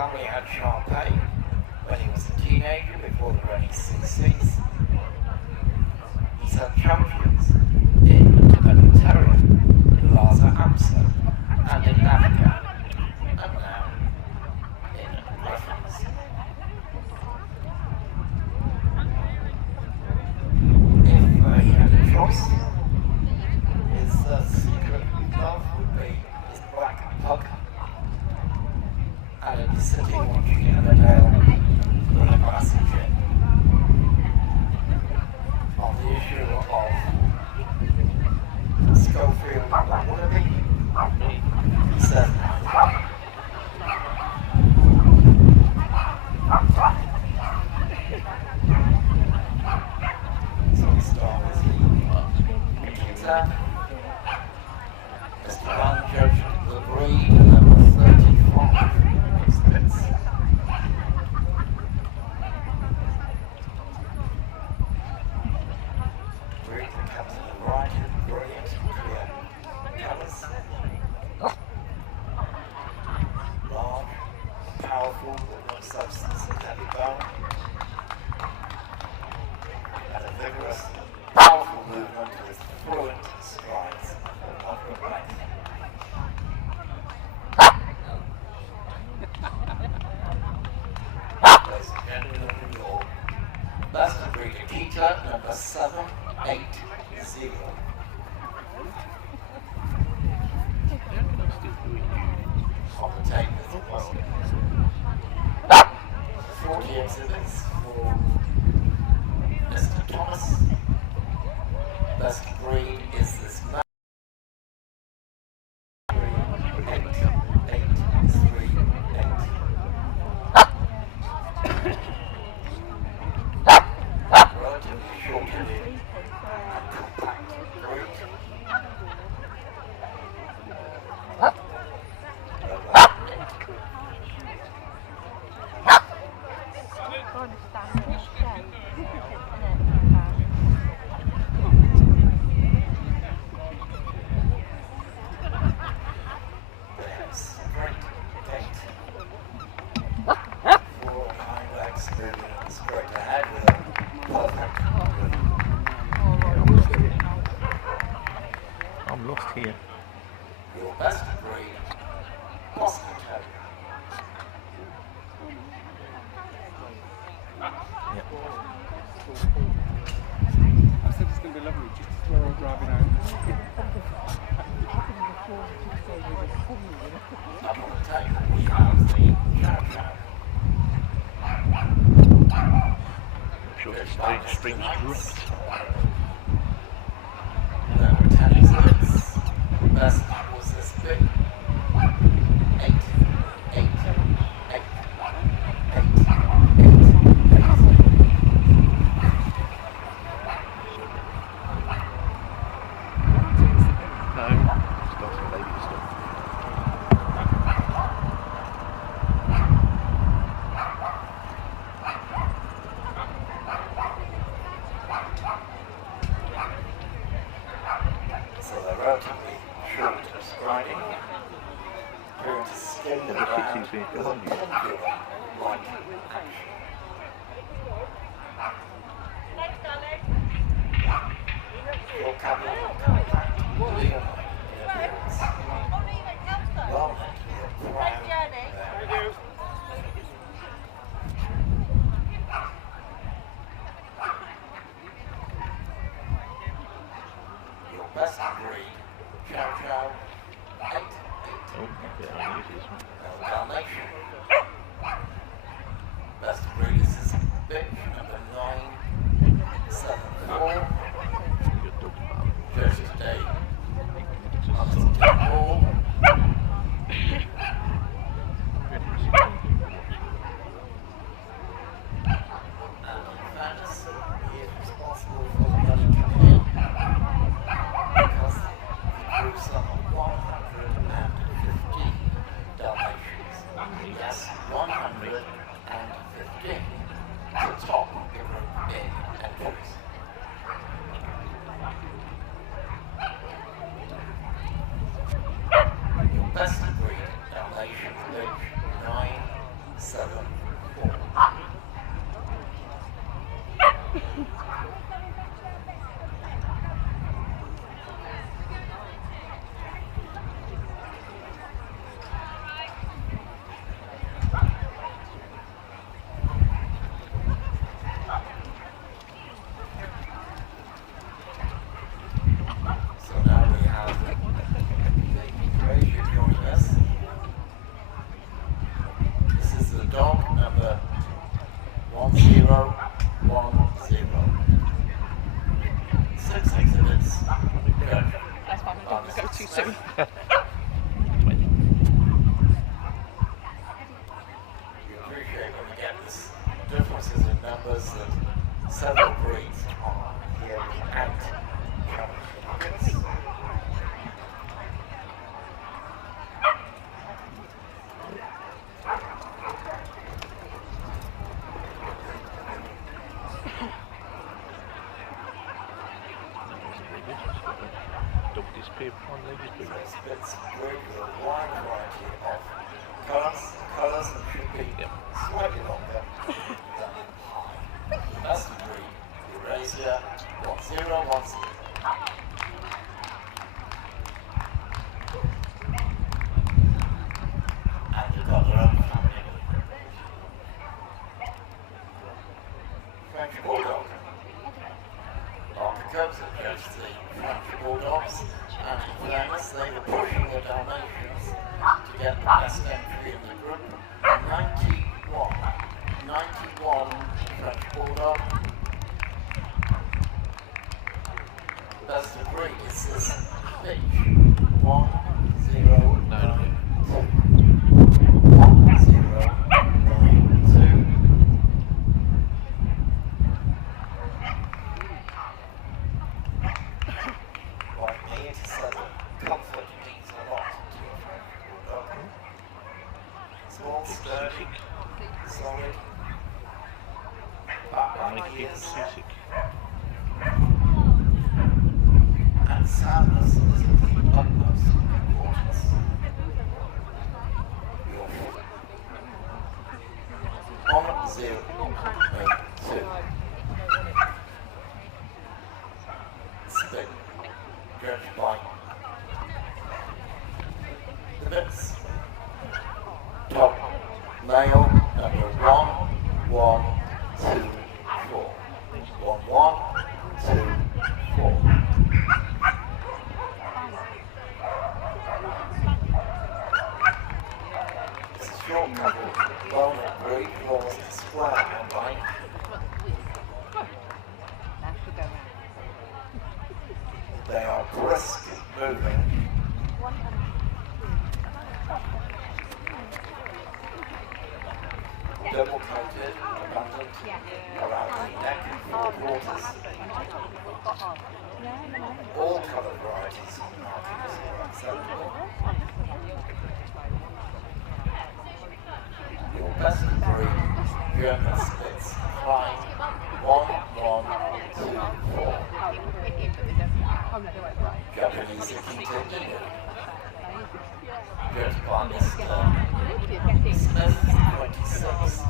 family had Sharpay when he was a teenager before the running CCs. He's had champions in Tibetan Terrier, in Lhasa Apso, and in Africa, and now in Griffins. If he had a choice, his secret love would be his black pug, and he'd be sitting watching it in the tail with a glass of gin. On the issue of Schofield and Willoughby, he said, so we start with the computer. Mr. Van judged the breed at number 35 exhibits. Breed that comes in a variety of brilliant, clear colours. Large, powerful, with no substance and heavy bone. And a vigorous, powerful movement with fluent strides of the length. Ladies and gentlemen, your best breed Akita, number 780. On the tape as well. 40 exhibits for Mr. Thomas. Best breed is this man. 8838. Relatively short-headed and compact breed. Straight ahead with a perfect. I'm lost here. Your best breed, Boston Terrier. Yep. I said it's going to be lovely just to throw a driving out. Up on the table we have the Chow Chow. Sure, the string's dropped. There were 10 exhibits. The best was this big. 8, 8, 8, 8, 8, 8. No, stop, baby, stop. So they're relatively short of striding, appearing to skim the Yeah, the ground 60s being with a behind you. pendulum-like action. Your cabinet compact, leonine in appearance. Well meant to be a proud bear. Your best breed, Chow Chow, 8, 8. Oh, yeah, I use this one. Dalmatian. Best breed is this bitch, number 974. You got dog farm. Jersey Day. Huntington Hall. And in fairness, he is responsible for the money coming in because he grew some 115 Dalmatians. Yes, 115 to top the group in entries. Your best breed Dalmatian bitch, 9 Spits breed with a wide variety of colours and should be slightly longer than high. The best breed, Eurasia 1010. And you've got their own family. French Bulldog. Because it goes to the French Bulldogs, and in fairness, they were pushing the Dalmatians to get the best entry in the group. 91 French Bulldog. Best of breed is this bitch. 1092. 1092. Like me, it says comfort means a lot to a French Bulldog. Small, sturdy, solid. I'll make Like people ears. seasick. And soundness is of the utmost importance. Your 1082. Spit, judged by the bits. Top male number 1124. 1124. It's a short couple, well-known breed, almost a square combine. They are brisk moving. Double coated, abundant around the neck and forequarters. All colour varieties and markings are acceptable. Your best breed German Spitz Klein 1124. Japanese Akita Inu. Judged by Mr. Smith 26.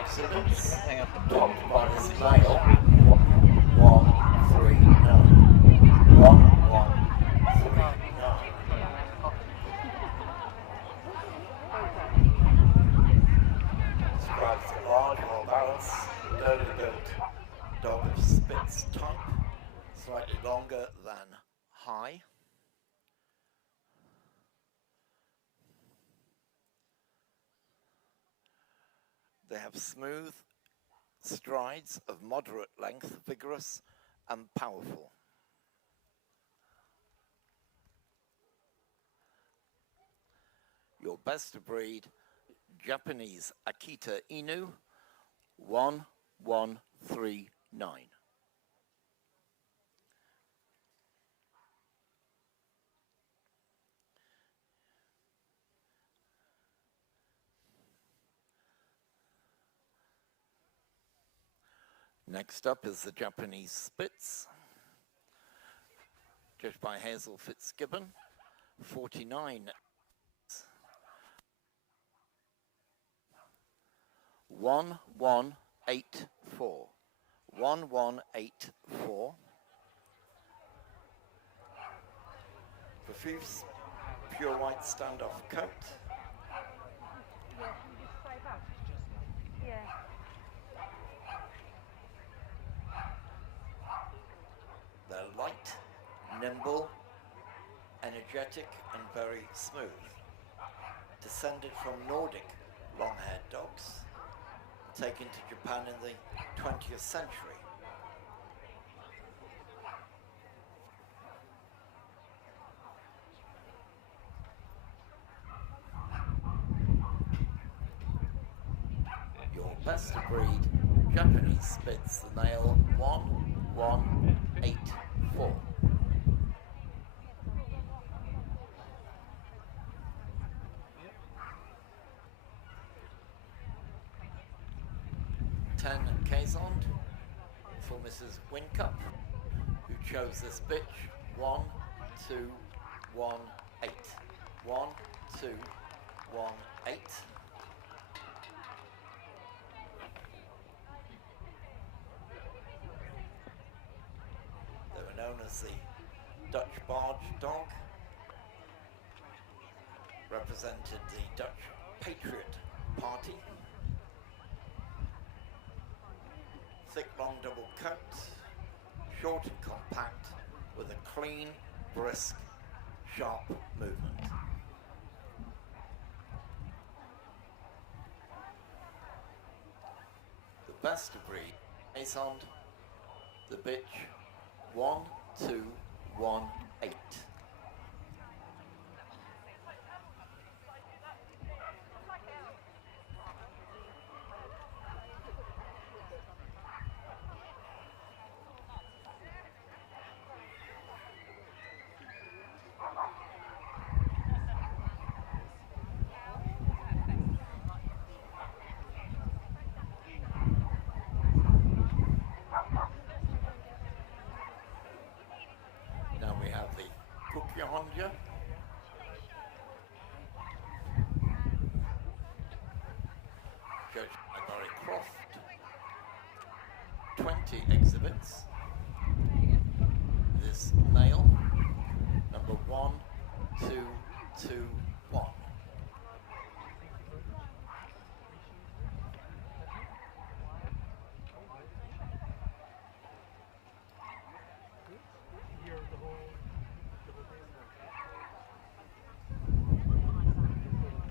Exhibits topped by this male 1139. 1139. Describes a large, well-balanced, dirty built dog of Spitz type, slightly longer than high. They have smooth strides of moderate length, vigorous and powerful. Your best of breed Japanese Akita Inu 1139. Next up is the Japanese Spitz, judged by Hazel Fitzgibbon, 49. 1184. 1184. Profuse, pure white standoff coat. Yeah. They're light, nimble, energetic, and very smooth. Descended from Nordic long-haired dogs, taken to Japan in the 20th century. Your best of breed Japanese Spitz, the male 1184. Ten Kazond for Mrs. Wincup, who chose this bitch 12 1, 8. 1, 2, 1, 8. They were known as the Dutch barge dog, represented the Dutch Patriot Party. Thick, long double coat, short and compact, with a clean, brisk, sharp movement. The best of breed, Maison, the bitch, 1, 2, 1, 8. Now we have the Kukyahonja, judged by Barry Croft. 20 exhibits. This male, number 1, 2, 2, 1.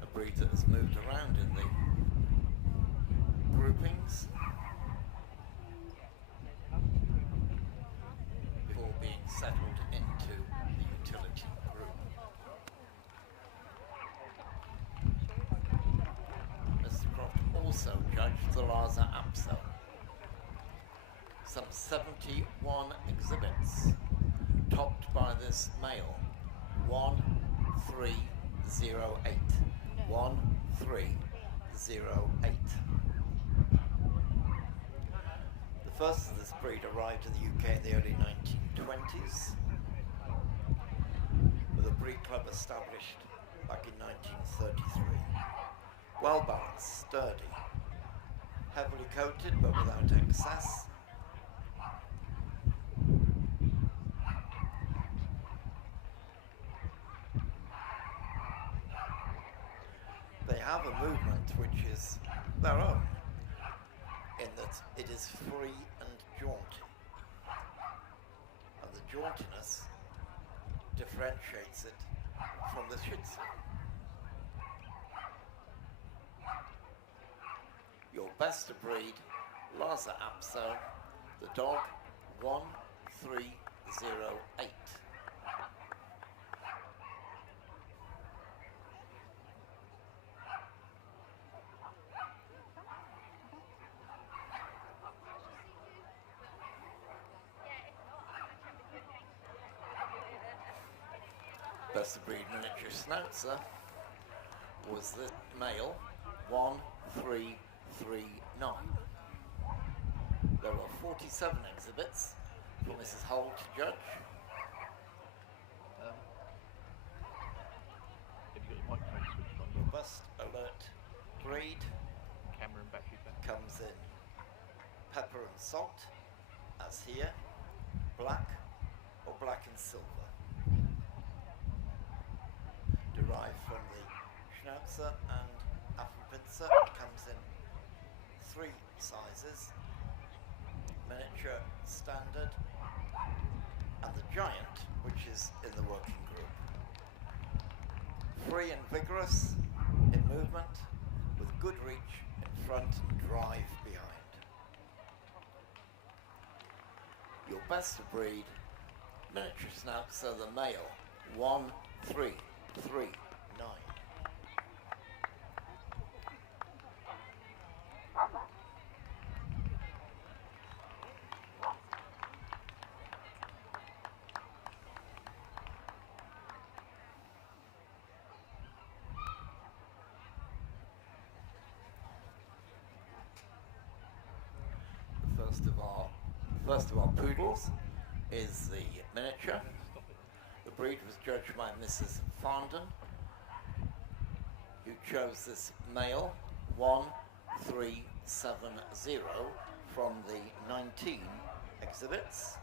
A breed that has moved around in the groupings before being settled into the utility group. Mr. Croft also judged the Lhasa Apso. Some 71 exhibits, topped by this male, 1308. 1308. The first of this breed arrived in the UK in the early 1920s, with a breed club established back in 1933. Well balanced, sturdy, heavily coated but without excess. They have a movement which is their own, in that it is free and jaunty. And the jauntiness differentiates it from the Shih Tzu. Your best of breed, Lhasa Apso, the dog, 1308. Best of breed miniature schnauzer was the male, 1339. There were 47 exhibits for Mrs. Hull to judge. Have you got your microphone switched on? Robust, alert breed Camera and battery back. comes in pepper and salt, as here, black or black and silver. Derived from the Schnauzer and Affenpinscher, comes in 3 sizes, miniature, standard, and the giant, which is in the working group. Free and vigorous in movement, with good reach in front and drive behind. Your best of breed, miniature Schnauzer, the male, 1339. The first of our poodles is the miniature. The breed was judged by Mrs. Farndon, who chose this male 1370 from the 19 exhibits.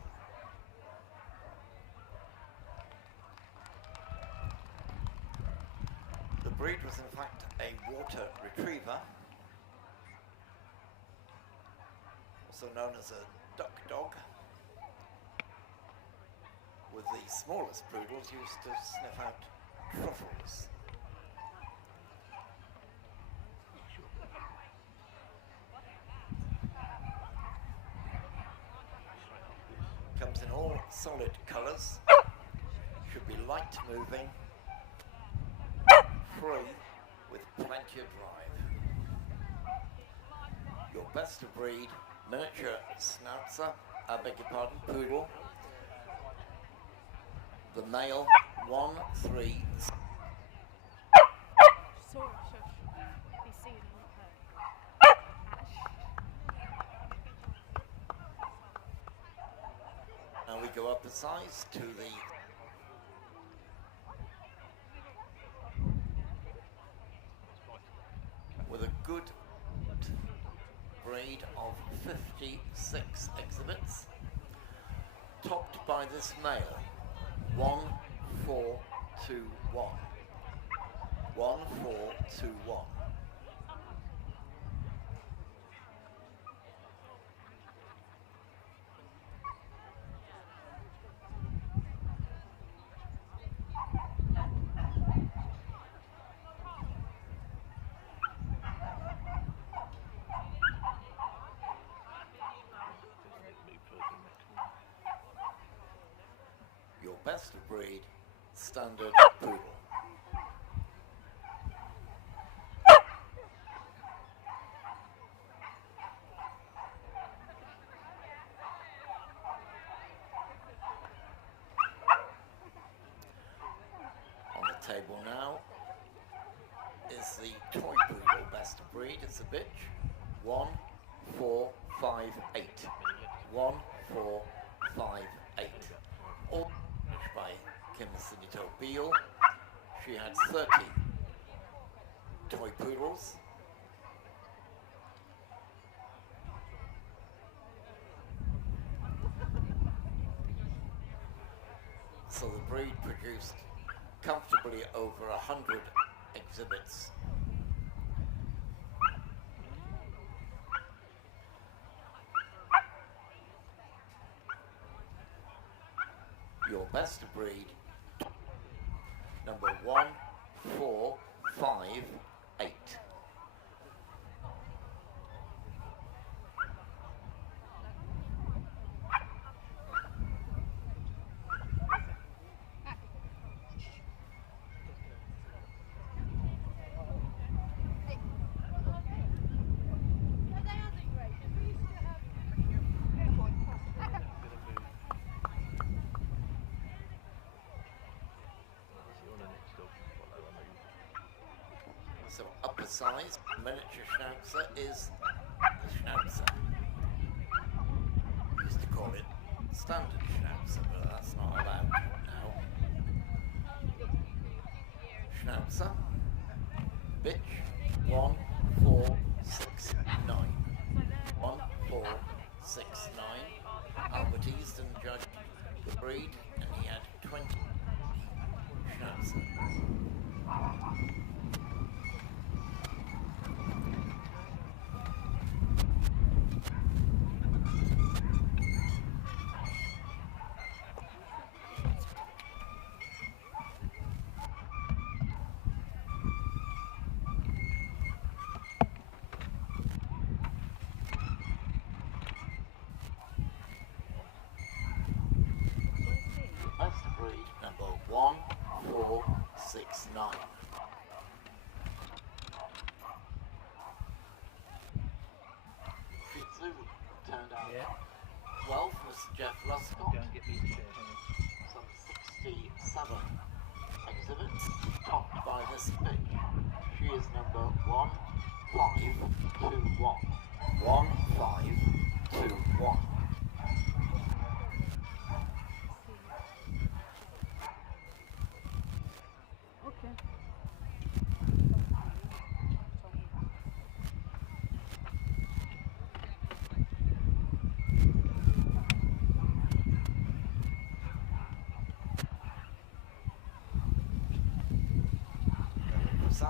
The breed was in fact a water retriever, also known as a duck dog, with the smallest poodles used to sniff out truffles. Comes in all solid colours, should be light moving, free, with plenty of drive. Your best of breed miniature schnauzer, I beg your pardon, poodle. The male 13. Sorry, shush. Be seen, not heard. Now we go up a size to the with a good breed of 56 exhibits, topped by this male 1421. 1421. Your best of breed standard poodle. On the table now is the toy poodle best of breed. It's a bitch. 1458. 1458. All by Kim Sinito Beale. She had 30 toy poodles. So the breed produced comfortably over 100 exhibits. Your best of breed, number 1458. So upper size miniature schnauzer is the schnauzer. We used to call it standard schnauzer, but that's not allowed now. Schnauzer, bitch, 1469. 1469. Albert Easton judged the breed and he had 20 schnauzer. Best of breed number 1469. Shih Tzu turned out 12 was Jeff Luscott. Go and get me a chair, hang on. Some 67 exhibits, topped by this bitch. She is number 1521. 1521.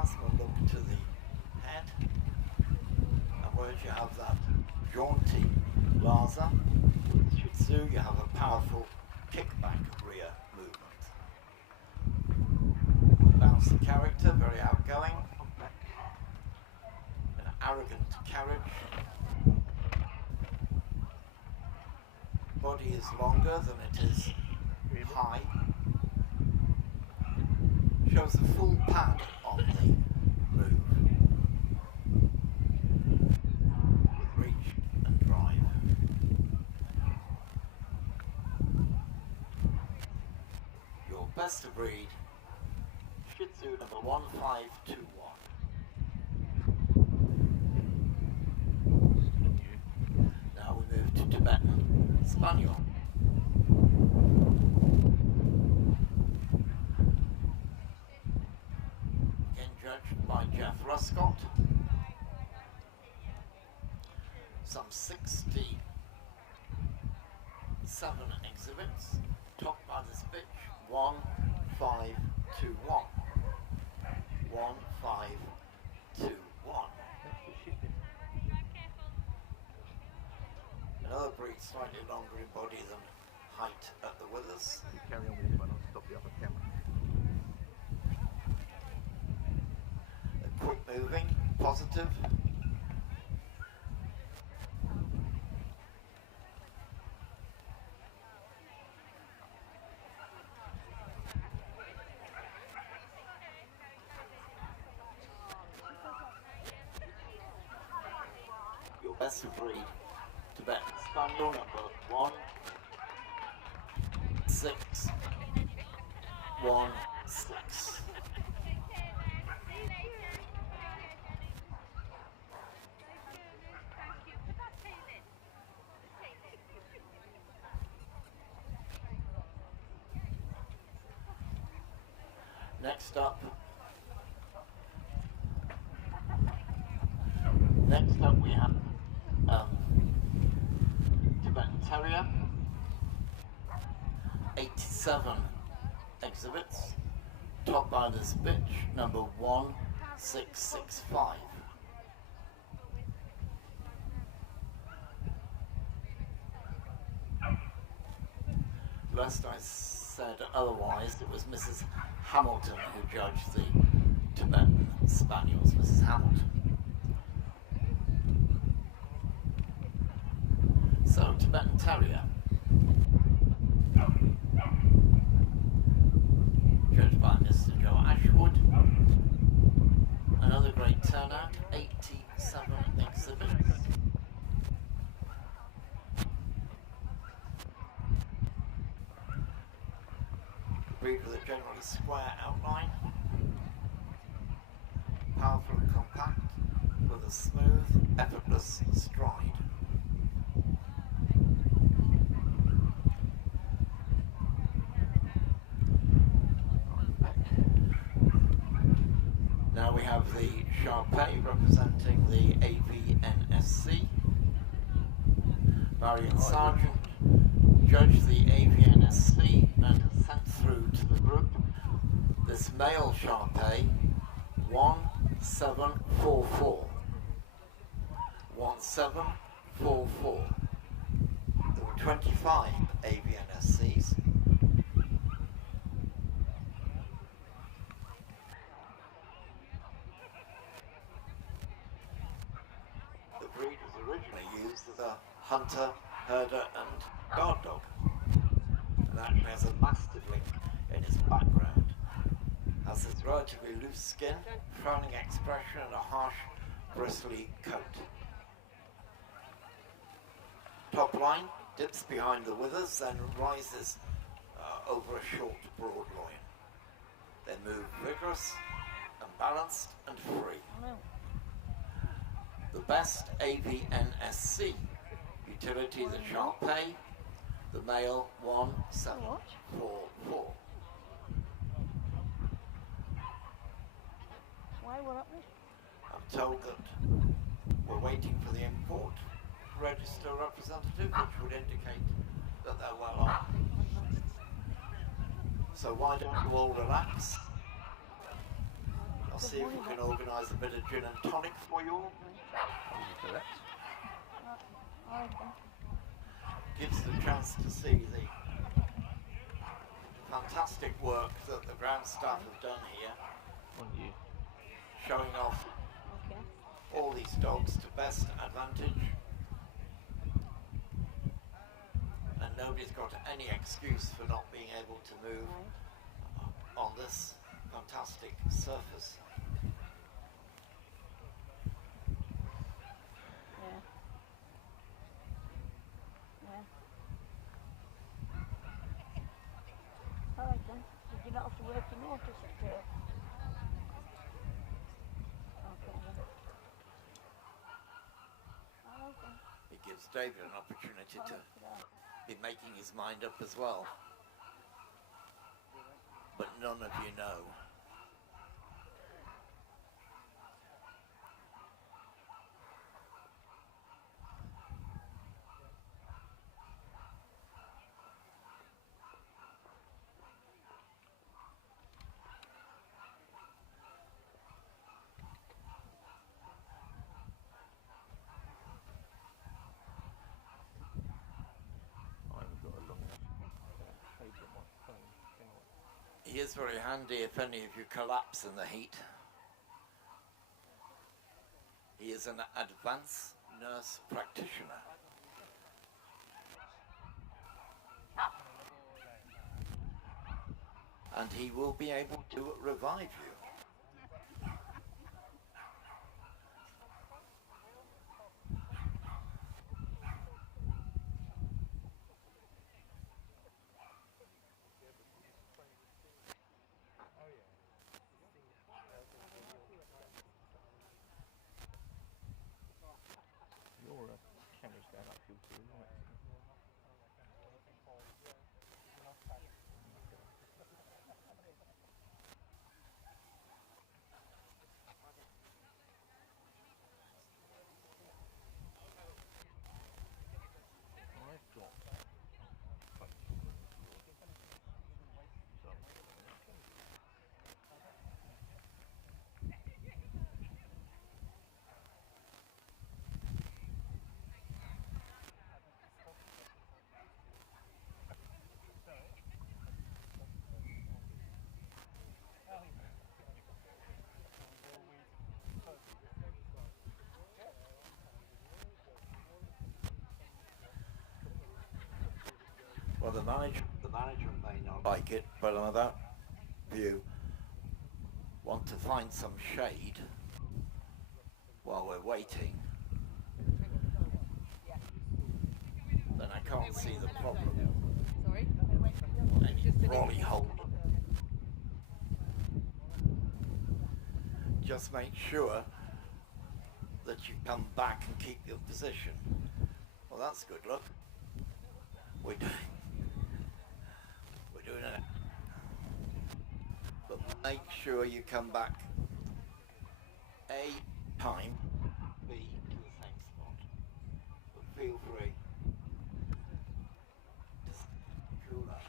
asthma look to the head, and whereas you have that jaunty Lhasa, with Shih Tzu you have a powerful kickback rear movement. Bouncy character, very outgoing, an arrogant carriage. Body is longer than it is high. Shows a full pad on the move. With reach and drive. Your best of breed, Shih Tzu number 1521. Now we move to Tibetan Spaniel. Again judged by Jeff Ruscott. Some 67 exhibits, topped by this bitch 1521. 1521. Another breed slightly longer in body than height at the withers. You carry on with this one, I'll stop the other camera. Quick moving, positive. Your best of breed Tibetan Spaniel number 1616. Next up we have Tibetan Terrier, 87 exhibits, topped by this bitch, number 1665. Lest I said otherwise, it was Mrs. Hamilton who judged the Tibetan Spaniels, Mrs. Hamilton. So, Tibetan Terrier. Judged by Mr. Joe Ashwood. Another great turnout, 87 exhibits. Breed with a generally square outline. Powerful and compact, with a smooth, effortless stride. Now we have the Sharpei representing the AVNSC. Marion Sargent judged the AVNSC and sent through to the group this male Sharpei 1744. 1744. There were 25 AVNSCs. The breed was originally used as a hunter, herder and guard dog, and actually has a mastiff link in its background. Has this relatively loose skin, frowning expression and a harsh, bristly coat. Top line dips behind the withers, then rises over a short, broad loin. They move vigorous and balanced and free. The best AVNSC utility, the Sharpei, the male 1744. Why? What up? I'm told that we're waiting for the import register representative, which would indicate that they're well on. So why don't you all relax? I'll see if we can organise a bit of gin and tonic for you all. Correct. Gives the chance to see the fantastic work that the ground staff have done here, On you. showing off Okay. all these dogs to best advantage. And nobody's got any excuse for not being able to move on this fantastic surface. Yeah. Yeah. All right then. Did you not have to work your notice at all? Okay then. All right then. It gives David an opportunity to be making his mind up as well. But none of you know. I haven't got a long enough page on my phone. Anyway. He is very handy if any of you collapse in the heat. He is an advanced nurse practitioner. And he will be able to revive you. Your camera's going uphill too, right? I've got Well, the manager may not like it, but on that view, want to find some shade while we're waiting, then I can't see the problem. Sorry? Any brolly hold. Just make sure that you come back and keep your position. Well, that's good luck. We're doing it. But make sure you come back A, time, B, to the same spot. But feel free to cool up.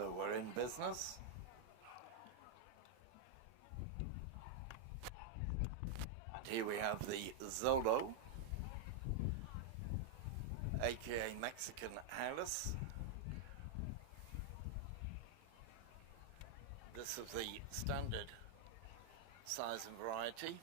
So we're in business. And here we have the Zolo, aka Mexican hairless. This is the standard size and variety.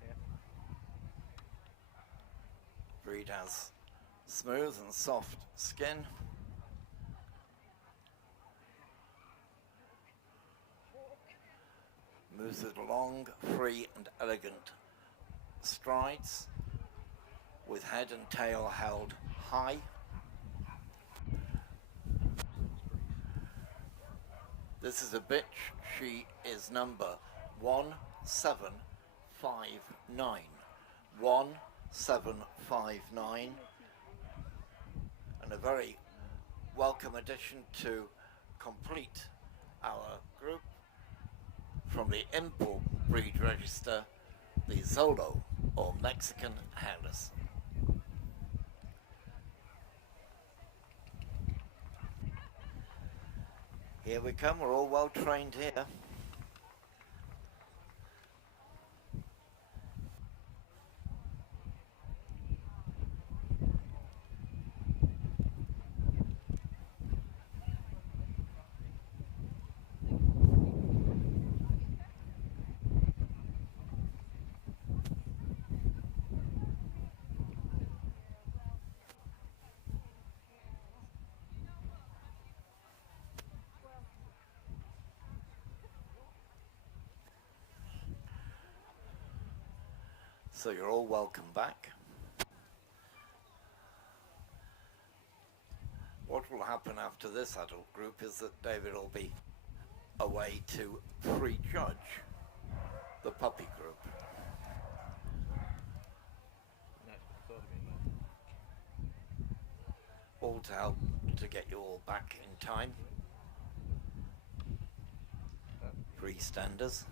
Yeah. Breed has smooth and soft skin. Moves with long, free and elegant strides, with head and tail held high. This is a bitch. She is number 1759. 1759. And a very welcome addition to complete our group from the import breed register, the Zolo, or Mexican hairless. Here we come, we're all well trained here. So you're all welcome back. What will happen after this adult group is that David will be away to prejudge the puppy group. Nice thought of me. All to help to get you all back in time. Freestanders.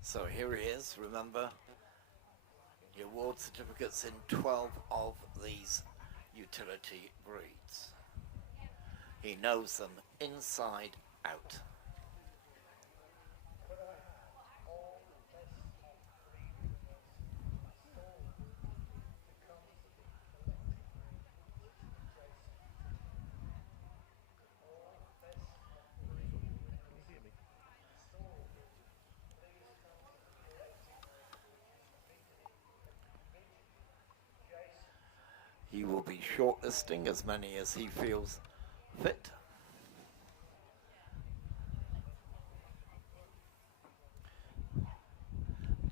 So here he is, remember, the award certificates in 12 of these utility breeds. He knows them inside out. Can you hear me? He will be shortlisting as many as he feels fit.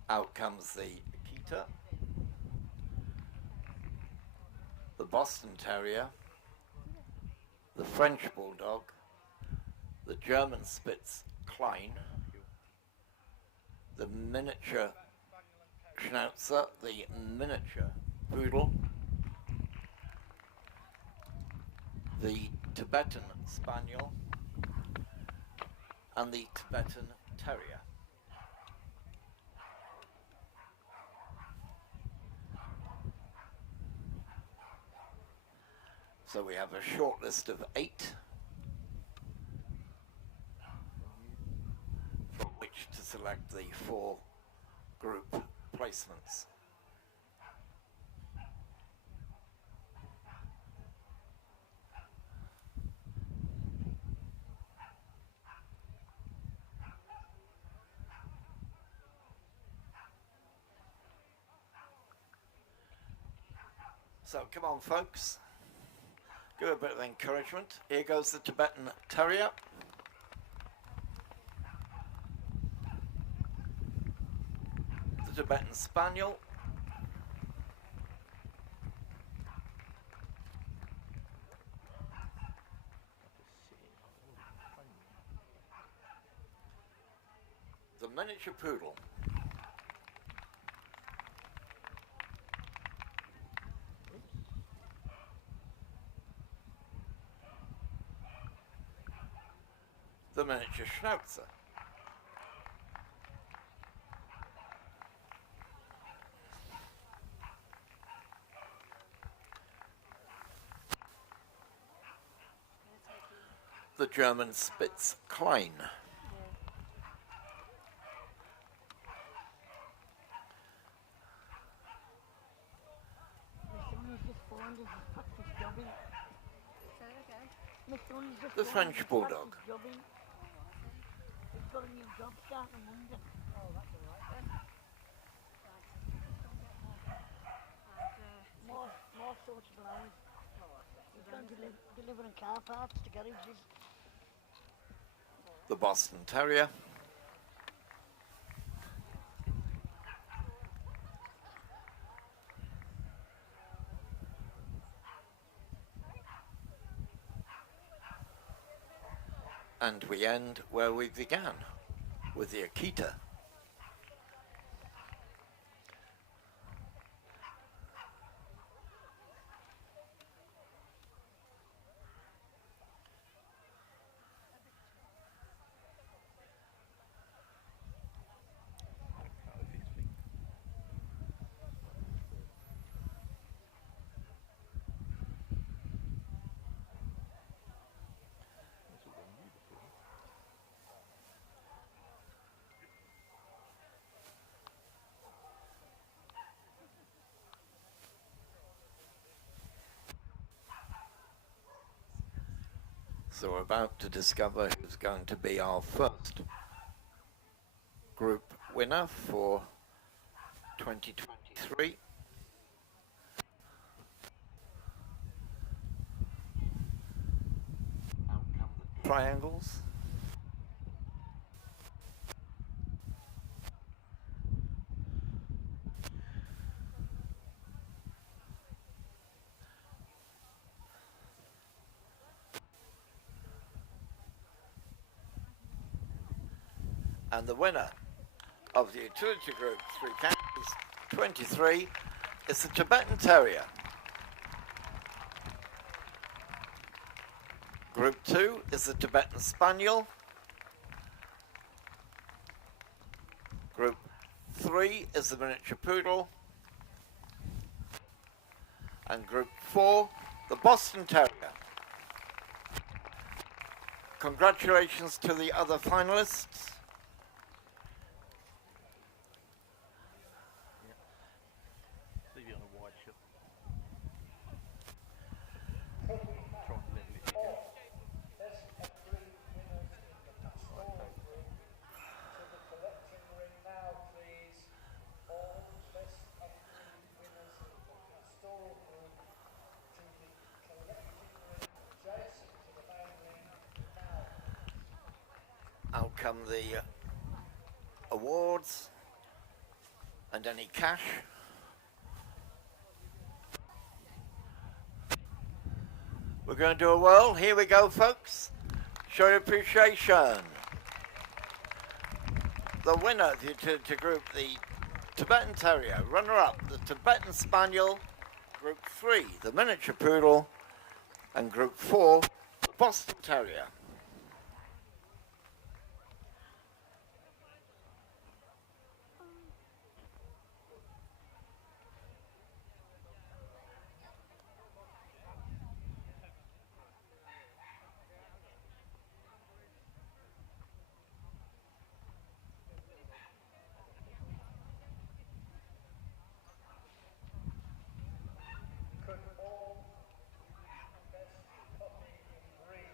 Out comes the Akita, the Boston Terrier, the French Bulldog, the German Spitz Klein, the miniature Schnauzer, the miniature Poodle, the Tibetan Spaniel, and the Tibetan Terrier. So we have a short list of 8 from which to select the 4 group placements. So come on folks, give a bit of encouragement. Here goes the Tibetan Terrier. Tibetan Spaniel. The miniature poodle. The miniature schnauzer. The German Spitz Klein. The French Bulldog. He's got a new job starting Monday. Oh, that's all right then. More sortable hours. He's going to delivering car parts to garages. The Boston Terrier. And we end where we began, with the Akita. So we're about to discover who's going to be our first group winner for 2023. Out come the triangles. And the winner of the utility group 3 counties 23 is the Tibetan Terrier. Group 2 is the Tibetan Spaniel. Group 3 is the miniature poodle. And group 4, the Boston Terrier. Congratulations to the other finalists. Leave it on a wide shot. Try and level it again. There's three winners in the pastoral group. To the collecting ring now, please. All best of three winners in the pastoral group. To the collecting ring adjacent to the main ring now, please. Out come the awards and any cash. We're going to do a whirl. Here we go, folks. Show your appreciation. The winner of the utility group, the Tibetan Terrier. Runner-up, the Tibetan Spaniel. Group 3, the miniature poodle. And group 4, the Boston Terrier. Could all best puppy in breed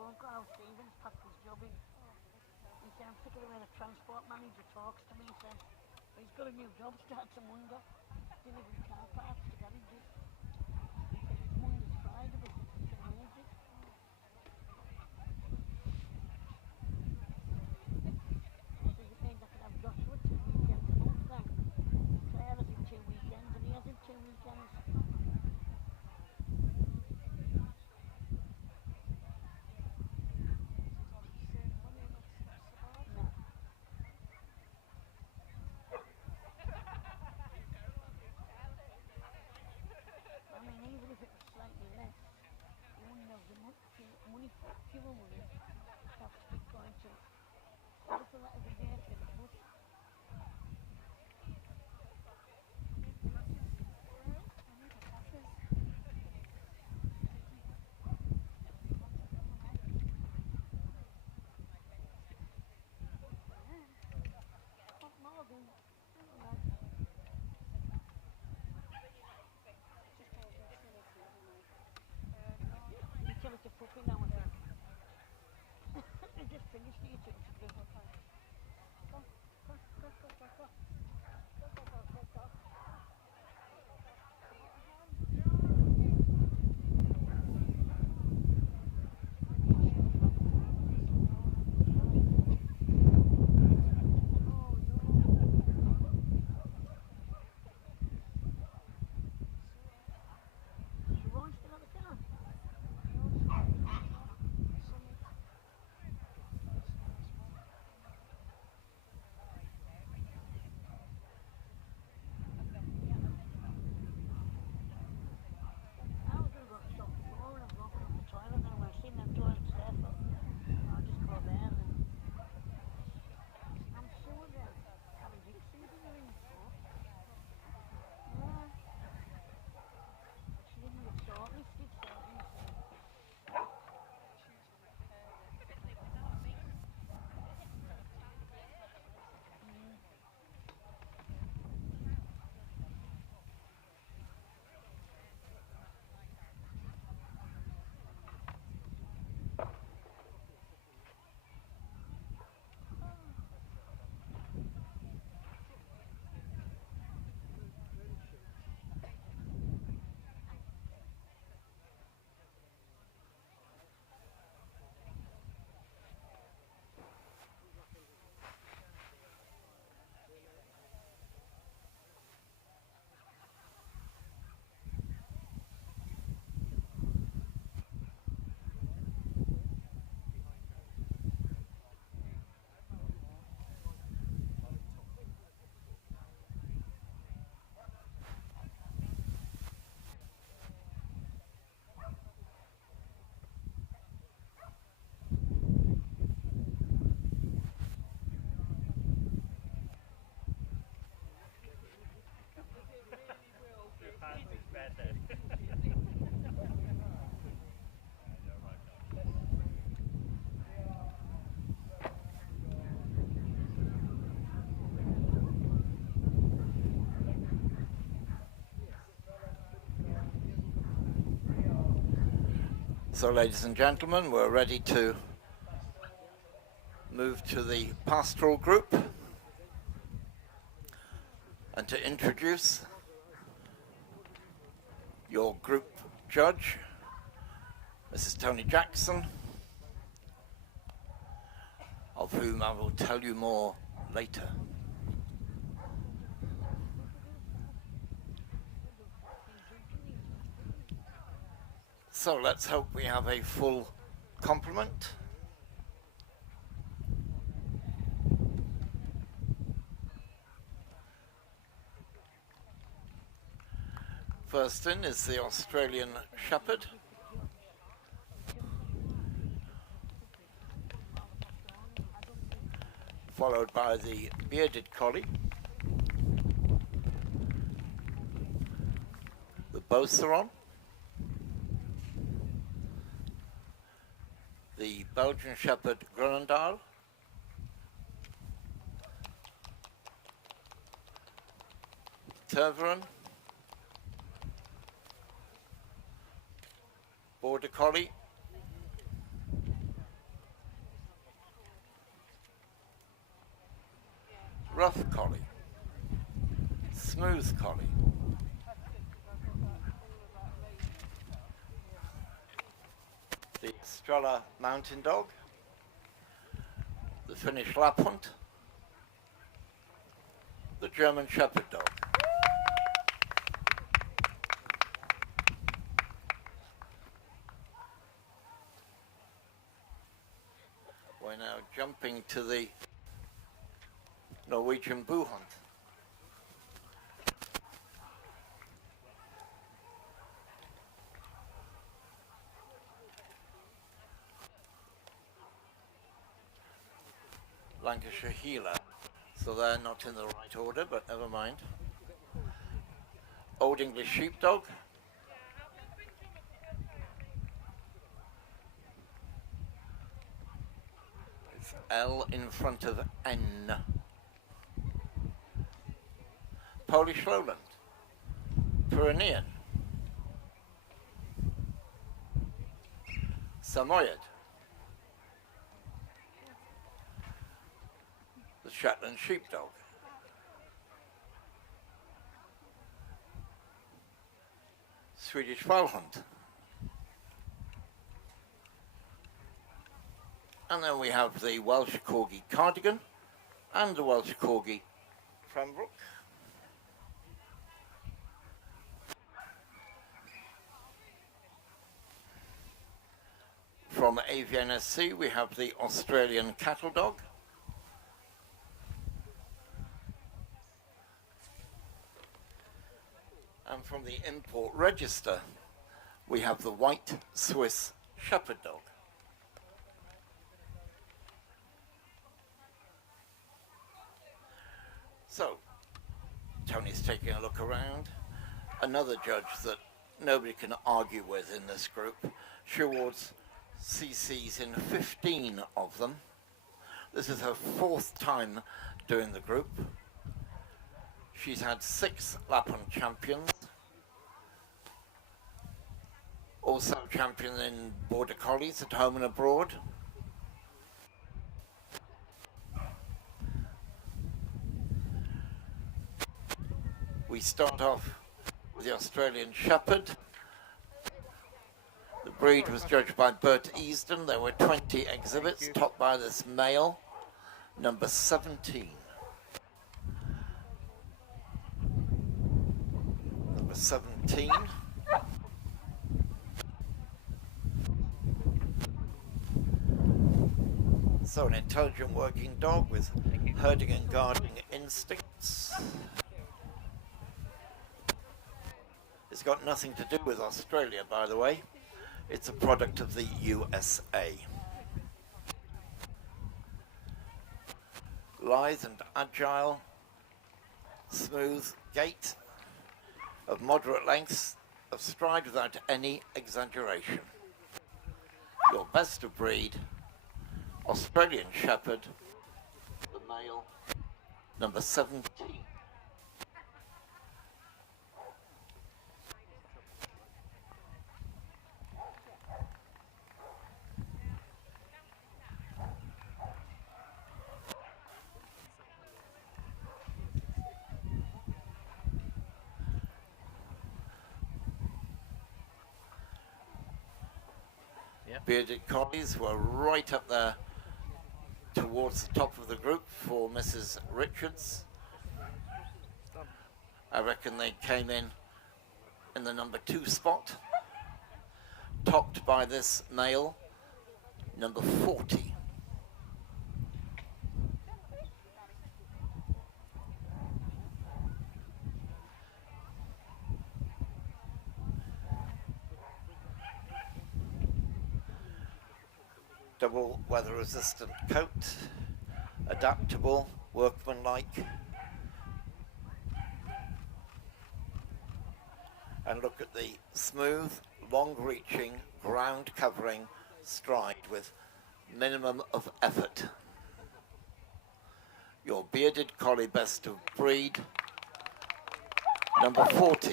phone call. Stephen's packed his job in. He said, I'm sick of the way the transport manager talks to me. He says, he's got a new job, starts on Monday, delivering car parts to garages. He said, it's Monday to Friday, but it's amazing. He says, it means I can have Joshua 2 weekends a month then. Claire has him 2 weekends, and he has him 2 weekends. No. I mean, even if it was slightly less, you wouldn't have the money, fuel money, to have to be going to Pastoral every day to get a bus. Not Morgan. I don't know. You tell it to puppy now, I think. They just finished it, you took it to drink. Go. You won't still have the car? I was going to go to the shop before and I've broken up the toilet and when I seen them toilets there, I thought, I'll just go there and then I'm sure that Harry Dixon's in the ring before. Yeah. She didn't look shortlisted, so I didn't say. So, ladies and gentlemen, we're ready to move to the pastoral group and to introduce your group judge, Mrs. Tony Jackson, of whom I will tell you more later. So let's hope we have a full complement. First in is the Australian Shepherd, followed by the Bearded Collie, the Beauceron, the Belgian Shepherd Groenendael, Tervuren, Border Collie, rough collie, smooth collie, the Estrella Mountain Dog, the Finnish Lapphund, the German Shepherd Dog. We're now jumping to the Norwegian Boo Hunt. Lancashire Heeler, so they're not in the right order, but never mind. Old English Sheepdog, it's L in front of N. Polish Lowland, Pyrenean, Samoyed, the Shetland Sheepdog, Swedish Valhund, and then we have the Welsh Corgi Cardigan and the Welsh Corgi Cranbrook. From AVNSC we have the Australian Cattle Dog, and from the import register we have the White Swiss Shepherd Dog. So, Tony's taking a look around. Another judge that nobody can argue with in this group. She awards CCs in 15 of them. This is her 4th time doing the group. She's had 6 Lapphund champions. Also champion in Border Collies at home and abroad. We start off with the Australian Shepherd. The breed was judged by Bert Easton. There were 20 exhibits, topped by this male, number 17. Number 17. So an intelligent working dog with herding and guarding instincts. It's got nothing to do with Australia, by the way. It's a product of the USA. Lithe and agile, smooth gait, of moderate length, of stride without any exaggeration. Your best of breed, Australian Shepherd, the male, number 17. Bearded collies were right up there towards the top of the group for Mrs. Richards. I reckon they came in the number 2 spot, topped by this male, number 40. Double weather resistant coat, adaptable, workmanlike. And look at the smooth, long reaching, ground covering stride with minimum of effort. Your bearded collie best of breed, number 40.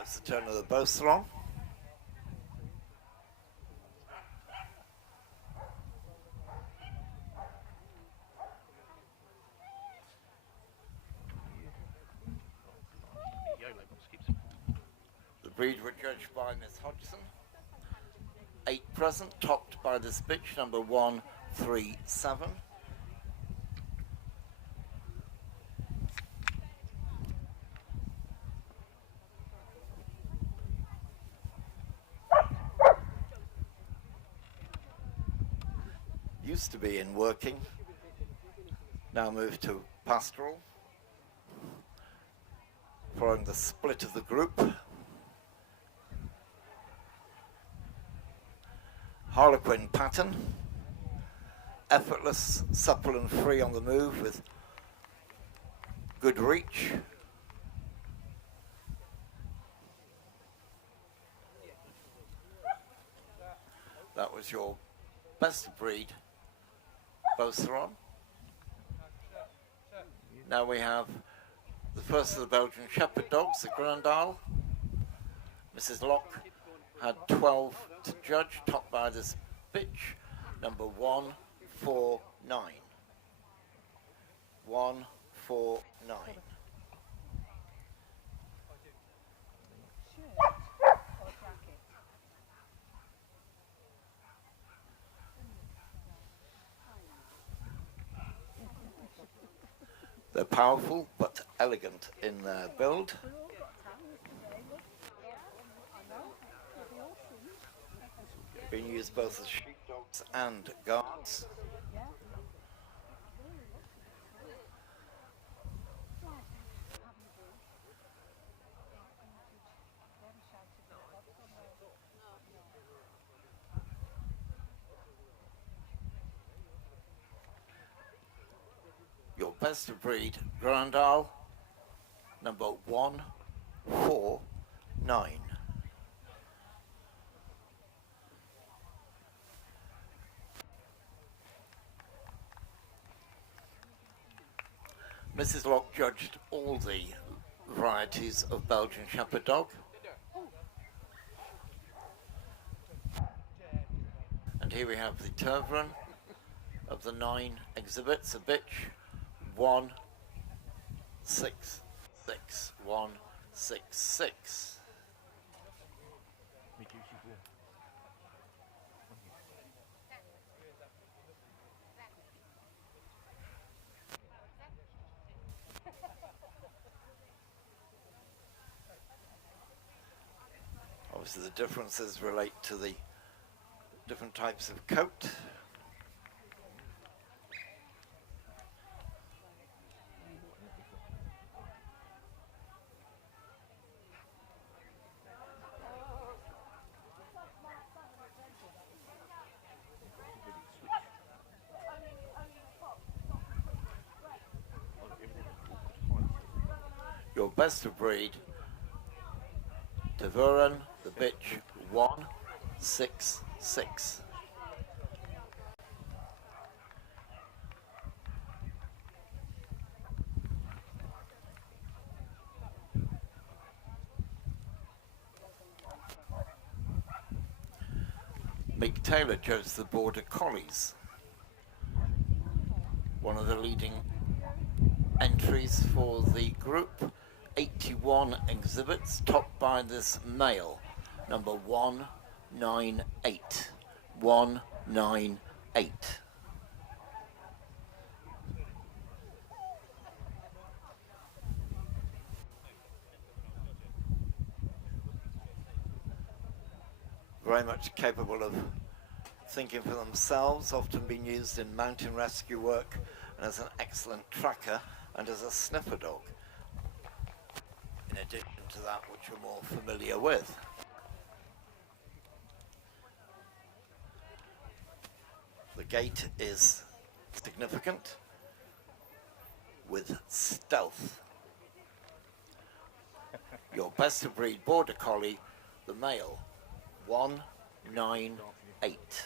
Now it's the turn of the Pastoral. YOLO box keeps. The breed were judged by Miss Hodgson. 8 present, topped by this bitch, number 137. Used to be in working, now moved to Pastoral, following the split of the group. Harlequin pattern, effortless, supple and free on the move with good reach. That was your best of breed Pastoral. Now we have the first of the Belgian Shepherd dogs, the Grandal. Mrs. Locke had 12 to judge, topped by this bitch, number 149. 149. They're powerful but elegant in their build. Being used both as sheepdogs and guards. Your best of breed Grandal, number 149. Mrs. Locke judged all the varieties of Belgian Shepherd dog. And here we have the Tervuren of the 9 exhibits, a bitch, 166, 166. Obviously the differences relate to the different types of coat. Your best of breed Tervuren, the bitch, 166. Mick Taylor judged the Border Collies, one of the leading entries for the group. 81 exhibits, topped by this male, number 198. 198. Very much capable of thinking for themselves, often been used in mountain rescue work and as an excellent tracker and as a sniffer dog, in addition to that which we're more familiar with. The gait is significant, with stealth. Your best of breed Border Collie, the male, 198.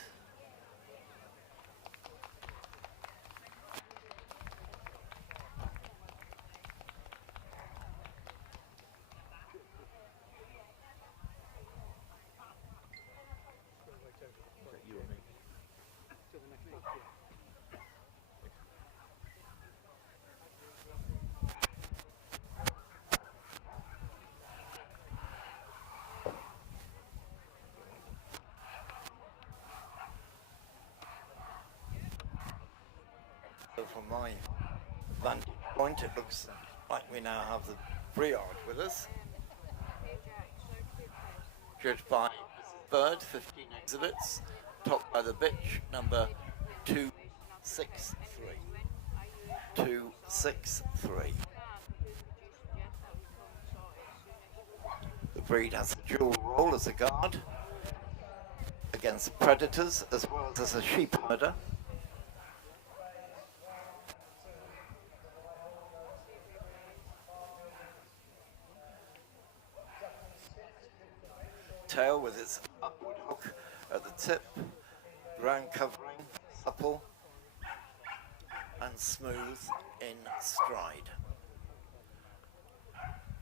So from my vantage point, it looks like we now have the Briard with us, judged by Bird, 15 exhibits, topped by the bitch, number 263. 263. The breed has a dual role as a guard against predators as well as a sheep herder. Tail with its upward hook at the tip, ground covering, supple and smooth in stride.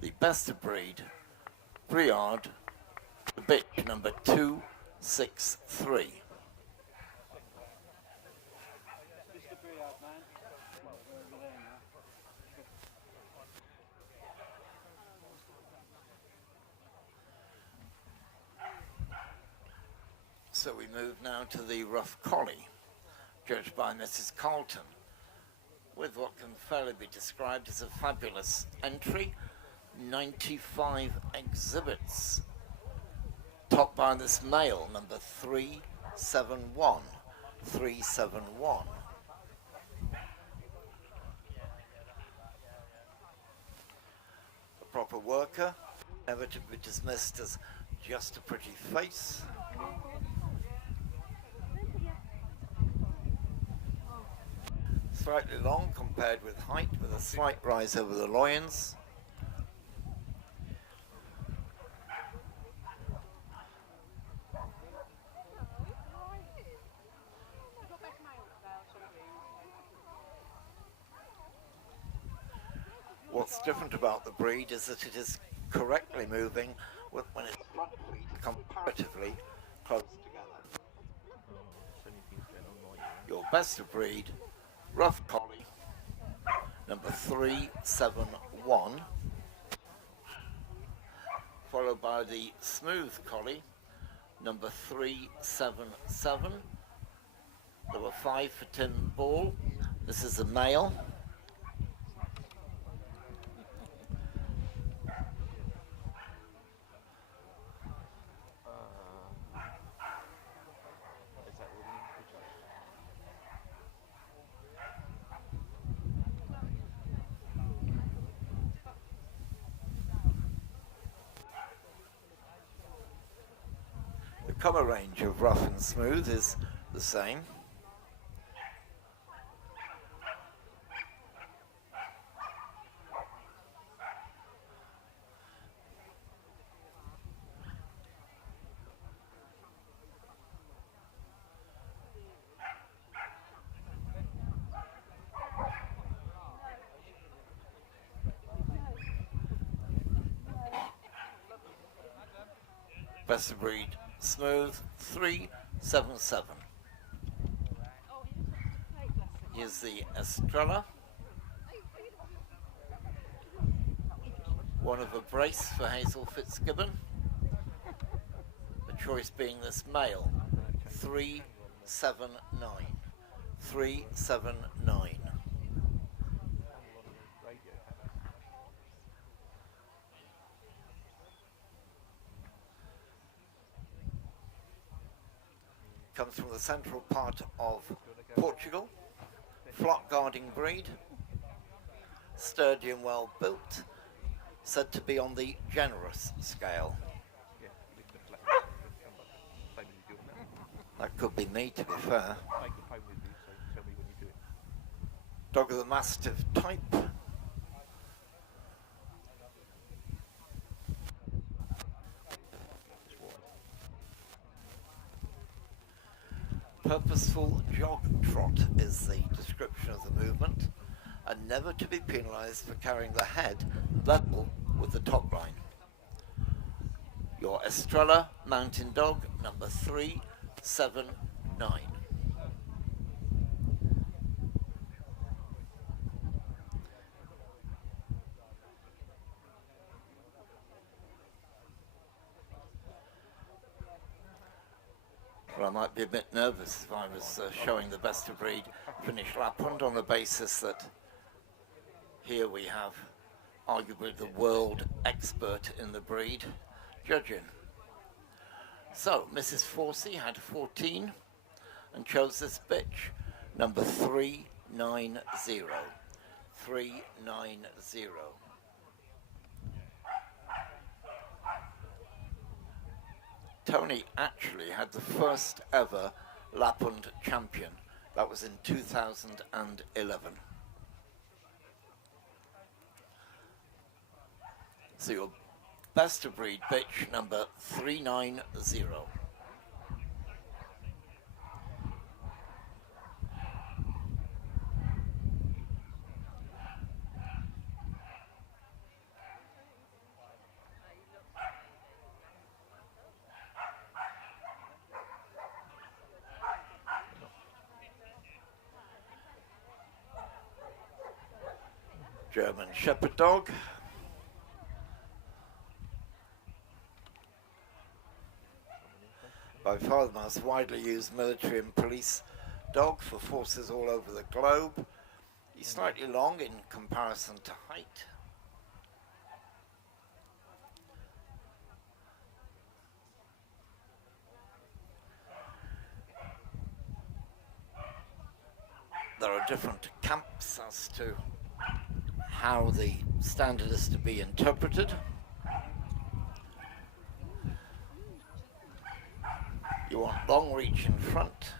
The best of breed, Briard, the bitch number 263. Mr. Briard, man. Well, we're over there now. So we move now to the rough collie, judged by Mrs. Carlton, with what can fairly be described as a fabulous entry, 95 exhibits, topped by this male, number 371. 371. A proper worker, never to be dismissed as just a pretty face. Slightly long compared with height, with a slight rise over the loins. What's different about the breed is that it is correctly moving when its front feet are comparatively close together. Your best of breed, rough collie, number 371, followed by the smooth collie, number 377. There were 5 for Tin Ball. This is a male. The colour range of rough and smooth is the same. Best of breed, smooth, 377. Here's the Estrella. One of a brace for Hazel Fitzgibbon. The choice being this male, 379. 379. Comes from the central part of Portugal, flock guarding breed, sturdy and well built, said to be on the generous scale. That could be me, to be fair. Dog of the Mastiff type. Purposeful jog trot is the description of the movement, and never to be penalised for carrying the head level with the top line. Your Estrella Mountain Dog, number 379. Well, I might be a bit nervous if I was showing the best of breed Finnish Lapland on the basis that here we have arguably the world expert in the breed judging. So, Mrs. Forsey had 14 and chose this bitch, number 390. 390. Tony actually had the first ever Lapland champion. That was in 2011. So your best of breed bitch, number 390. German Shepherd dog. By far the most widely used military and police dog for forces all over the globe. He's slightly long in comparison to height. There are different camps as to how the standard is to be interpreted. You want long reach in front.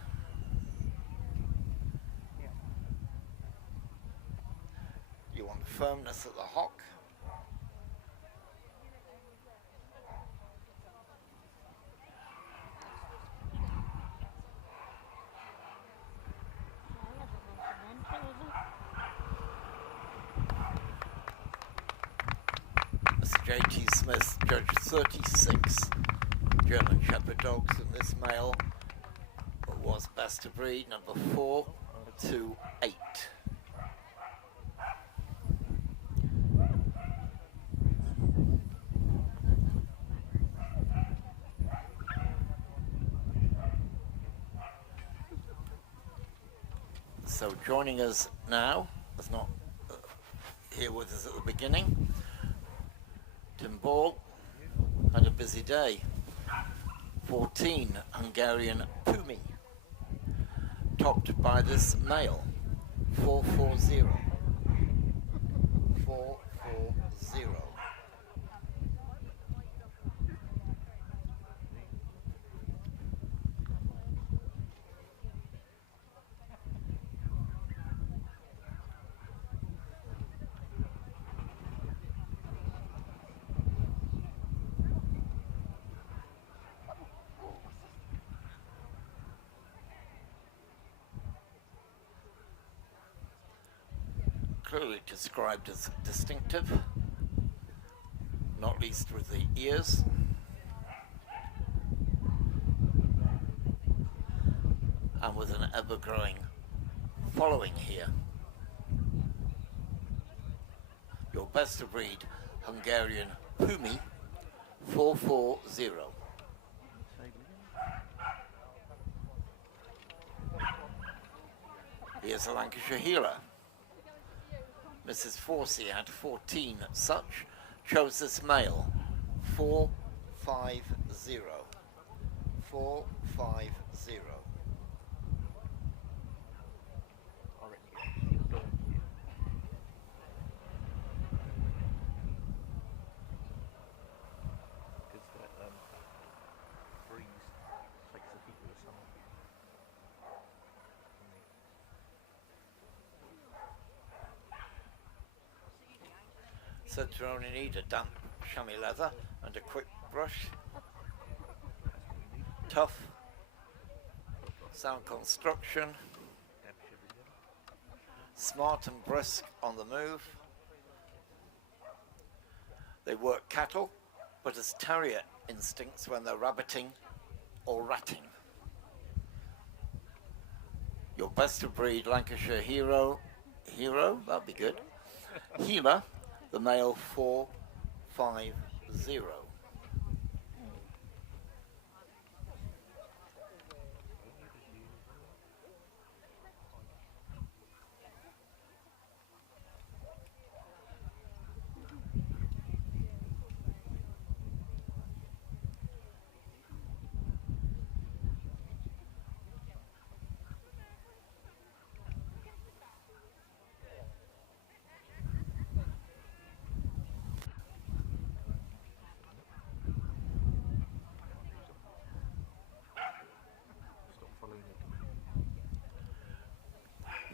You want firmness at the hock. Mr. J.T. Smith judged 36 German Shepherd dogs, and this male was best of breed, number 428. So joining us now, was not here with us at the beginning, Tim Ball had a busy day. 14 Hungarian Pumi, topped by this male, 440. 440. Clearly described as distinctive, not least with the ears. And with an ever-growing following here. Your best of breed Hungarian Pumi, 440. Here's a Lancashire healer. Mrs. Forsey had 14 such, chose this male, 450. 450. Because that freeze takes the heat of the sun. Said to only need a damp chamois leather and a quick brush. Tough, sound construction, smart and brisk on the move. They work cattle, but as terrier instincts when they're rabbiting or ratting. Your best of breed Lancashire hero, that'd be good. Healer, the male 450.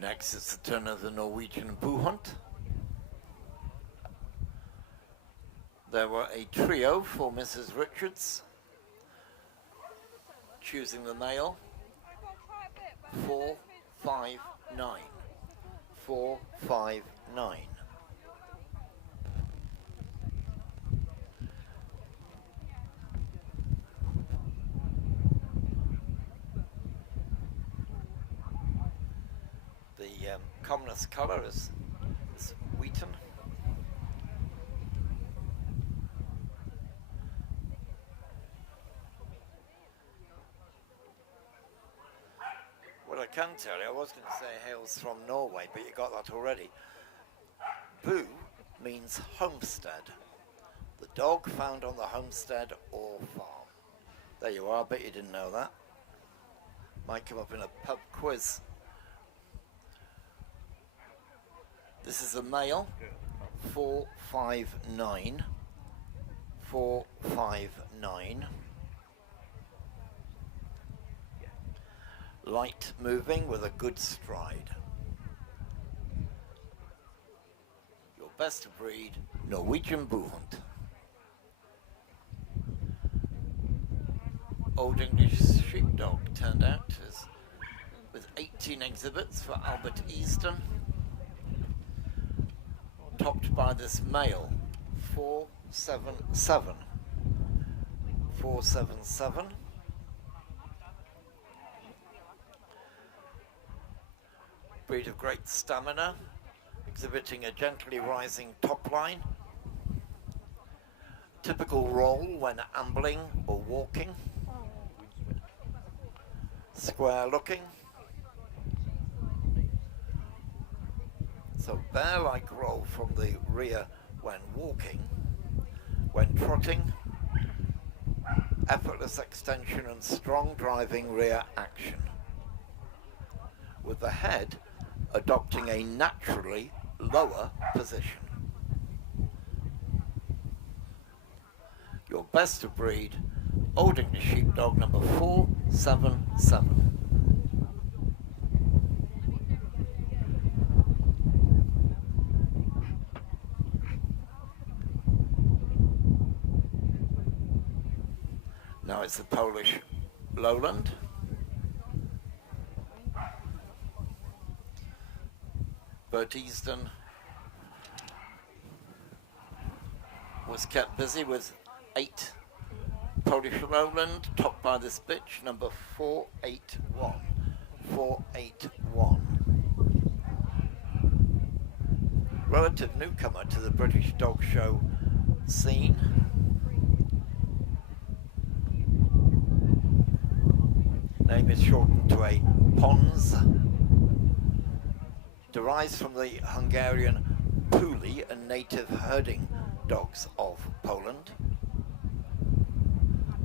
Next it's the turn of the Norwegian Buhunt. There were a trio for Mrs. Richards, choosing the male. 4, 5, 9. 4, 5, 9. The commonest colour is wheaten. Well, I can tell you, I was going to say hails from Norway, but you got that already. Bu means homestead. The dog found on the homestead or farm. There you are, I bet you didn't know that. Might come up in a pub quiz. This is a male, 459. 459. Light moving with a good stride. Your best of breed, Norwegian Buhunt. Old English Sheepdog turned out as with 18 exhibits for Albert Easton. Topped by this male, 477. 477. Breed of great stamina, exhibiting a gently rising top line. Typical roll when ambling or walking. Square looking. So bear-like roll from the rear when walking. When trotting, effortless extension and strong driving rear action. With the head adopting a naturally lower position. Your best of breed, Old English Sheepdog number 477. Now it's the Polish Lowland. Bert Easton was kept busy with 8 Polish Lowland, topped by this bitch, number 481. 481. Relative newcomer to the British dog show scene. Name is shortened to a Pons. Derives from the Hungarian Puli and native herding dogs of Poland.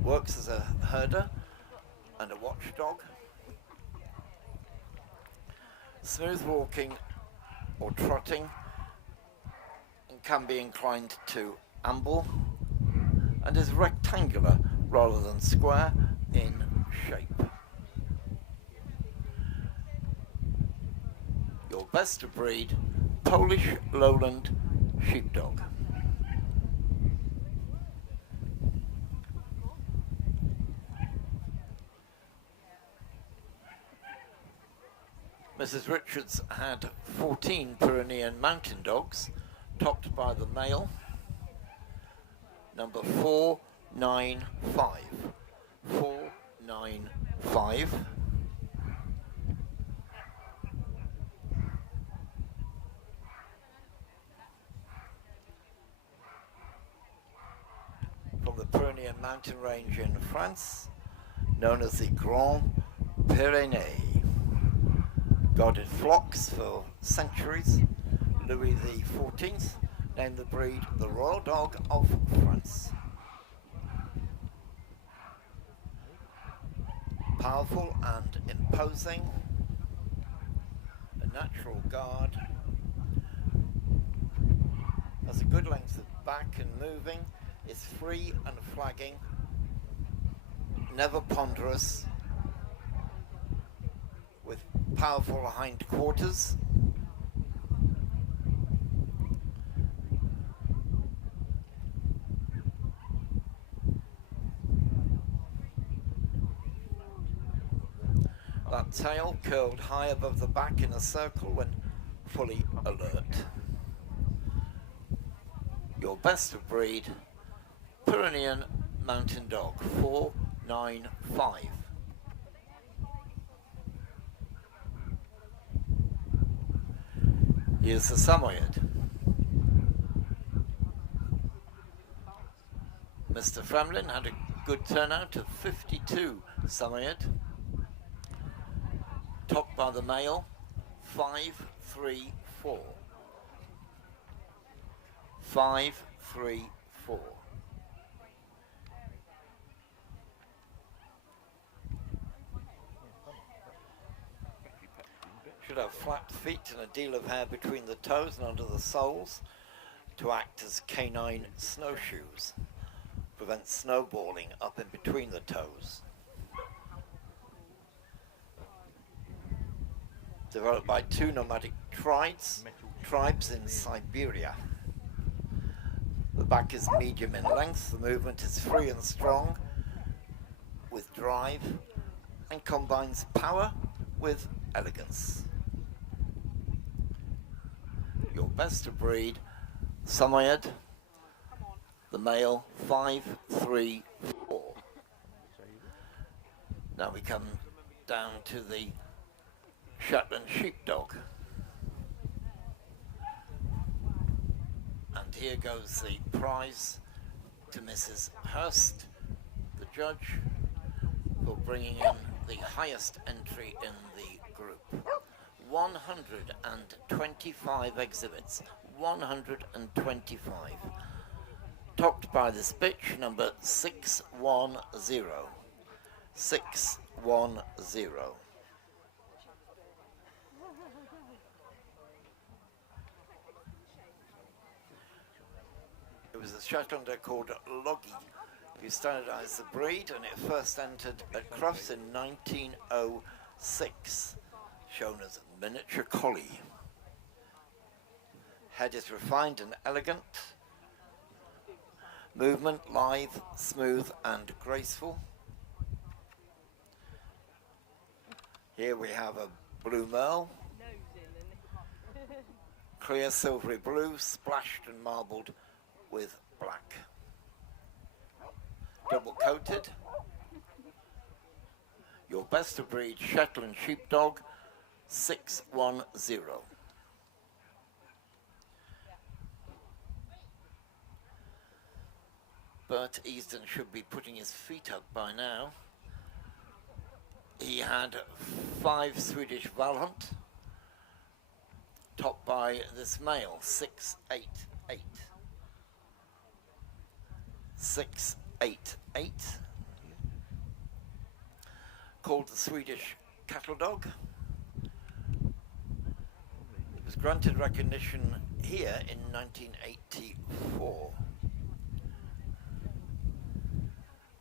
Works as a herder and a watchdog. Smooth walking or trotting, and can be inclined to amble, and is rectangular rather than square in shape. Your best of breed, Polish Lowland Sheepdog. Mrs. Richards had 14 Pyrenean mountain dogs, topped by the male, number 495. 495. From the Pyrenean mountain range in France, known as the Grand Pyrénées. Guarded flocks for centuries. Louis XIV named the breed the Royal Dog of France. Powerful and imposing, a natural guard, has a good length of back and moving, is free and flagging, never ponderous, with powerful hindquarters. That tail curled high above the back in a circle when fully alert. Your best of breed, Pyrenean Mountain Dog, 495. Here's the Samoyed. Mr. Fremlin had a good turnout of 52 Samoyed. Topped by the male, 534. 534. Should have flat feet and a deal of hair between the toes and under the soles to act as canine snowshoes. Prevent snowballing up in between the toes. Developed by two nomadic tribes in Siberia. The back is medium in length, the movement is free and strong with drive and combines power with elegance. Your best of breed, Samoyed, the male, 534. Now we come down to the Shetland sheepdog. And here goes the prize to Mrs. Hurst, the judge, for bringing in the highest entry in the group. 125 exhibits, 125. Topped by this bitch, number 610. 610. It was a Shetlander called Loggy who standardized the breed, and it first entered at Crufts in 1906, shown as miniature collie. Head is refined and elegant. Movement lithe, smooth and graceful. Here we have a blue merle. Clear silvery blue, splashed and marbled with black. Double coated. Your best of breed Shetland sheepdog, 610. Bert Easton should be putting his feet up by now. He had 5 Swedish Valhunt, topped by this male, 688. 688. Called the Swedish cattle dog. It was granted recognition here in 1984.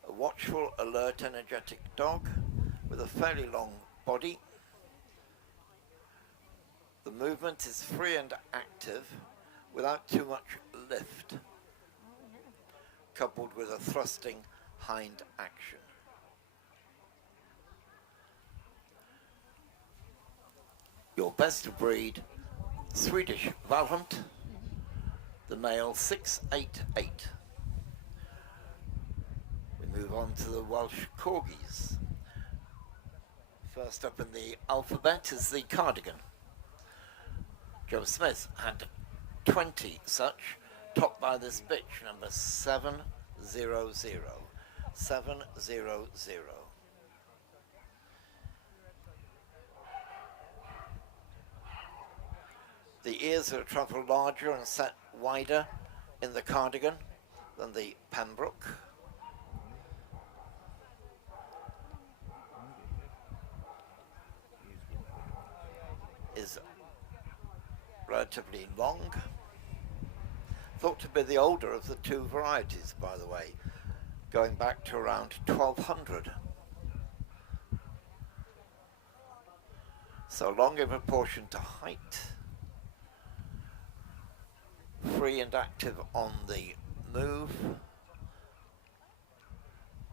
A watchful, alert, energetic dog with a fairly long body. The movement is free and active without too much lift, coupled with a thrusting hind action. Your best of breed Swedish Valhunt, the male, 688. We move on to the Welsh Corgis. First up in the alphabet is the Cardigan. Joe Smith had 20 such, topped by this bitch, number 700. 700. The ears are a trifle larger and set wider in the Cardigan than the Pembroke. Is relatively long. Thought to be the older of the two varieties, by the way, going back to around 1200. So long in proportion to height, free and active on the move,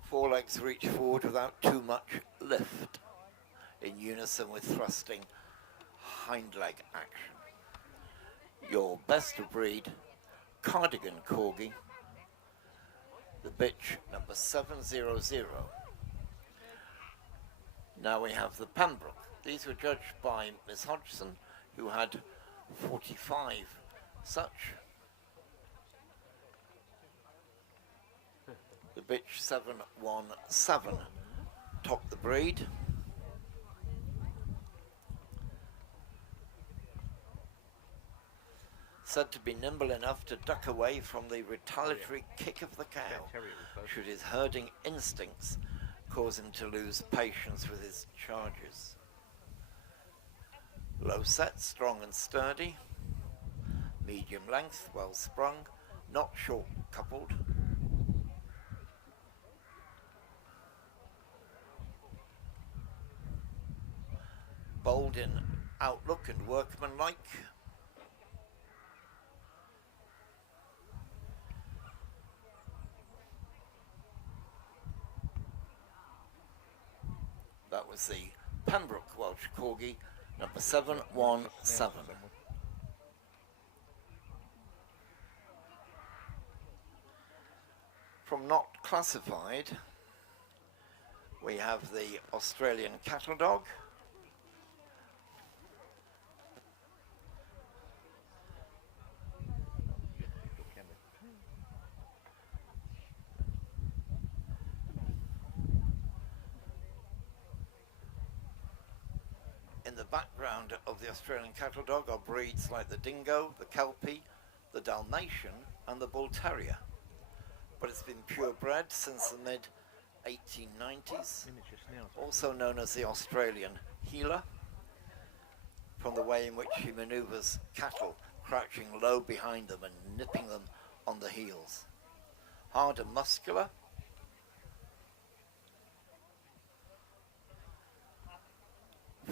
forelegs reach forward without too much lift, in unison with thrusting hind leg action. Your best of breed Cardigan Corgi, the bitch number 700. Now we have the Pembroke. These were judged by Miss Hodgson, who had 45 such. The bitch 717 topped the breed. Said to be nimble enough to duck away from the retaliatory kick of the cow, should his herding instincts cause him to lose patience with his charges. Low set, strong and sturdy, medium length, well sprung, not short coupled. Bold in outlook and workmanlike. That was the Pembroke Welsh Corgi, number 717. From not classified, we have the Australian Cattle Dog. In the background of the Australian Cattle Dog are breeds like the Dingo, the Kelpie, the Dalmatian and the Bull Terrier. But it's been purebred since the mid-1890s, also known as the Australian Heeler, from the way in which he maneuvers cattle, crouching low behind them and nipping them on the heels. Hard and muscular,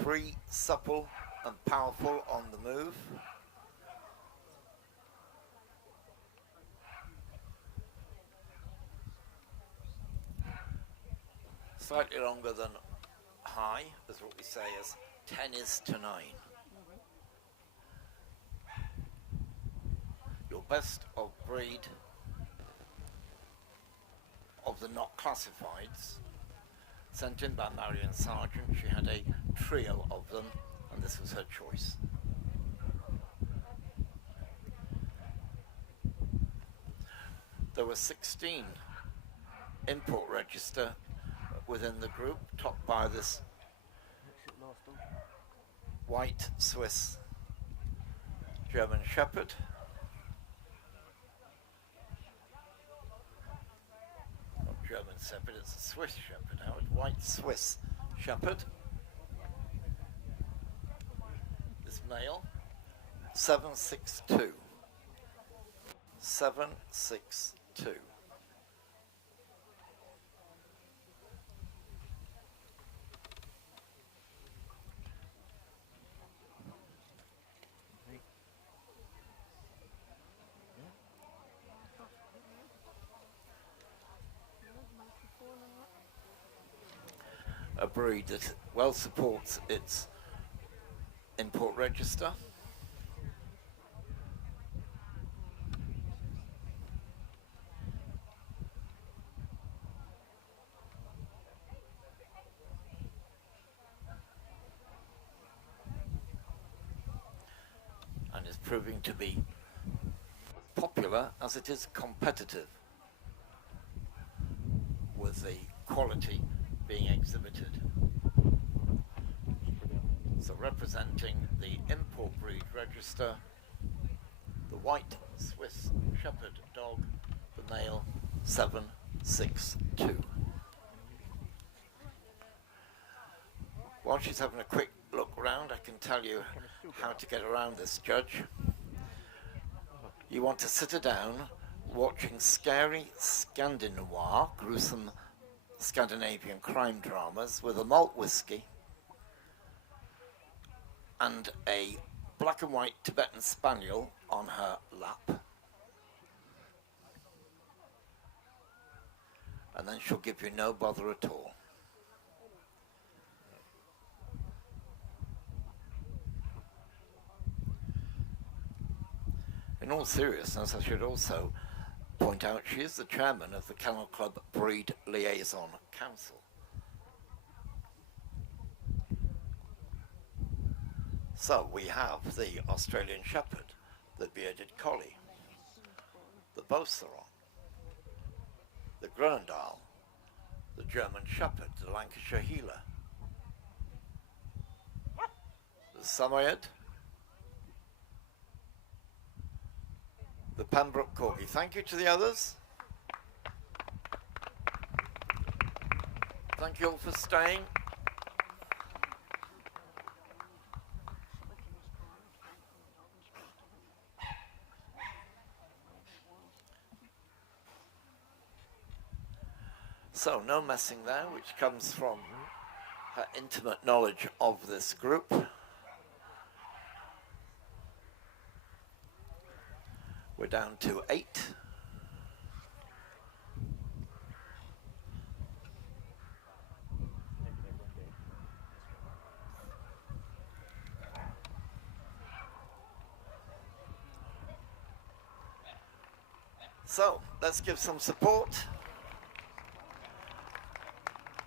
free, supple and powerful on the move. Slightly longer than high, is what we say as 10 is to 9. Your best of breed of the not classifieds, sent in by Marion Sargent. She had a trio of them, and this was her choice. There were 16 import register within the group, topped by this white Swiss German Shepherd. Not German Shepherd, it's a Swiss Shepherd, Howard. White Swiss Shepherd. This male, 762. 762. A breed that well supports its import register. And is proving to be popular as it is competitive, with the quality being exhibited. So representing the import breed register, the white Swiss Shepherd dog, the male 762. While she's having a quick look around, I can tell you how to get around this, Judge. You want to sit her down watching scary Scandinoir, gruesome Scandinavian crime dramas with a malt whiskey and a black and white Tibetan Spaniel on her lap. And then she'll give you no bother at all. In all seriousness, I should also point out she is the chairman of the Kennel Club Breed Liaison Council. So we have the Australian Shepherd, the Bearded Collie, the Beauceron, the Groendahl, the German Shepherd, the Lancashire Heeler, the Samoyed, the Pembroke Corgi. Thank you to the others. Thank you all for staying. So no messing there, which comes from her intimate knowledge of this group. We're down to 8. So let's give some support.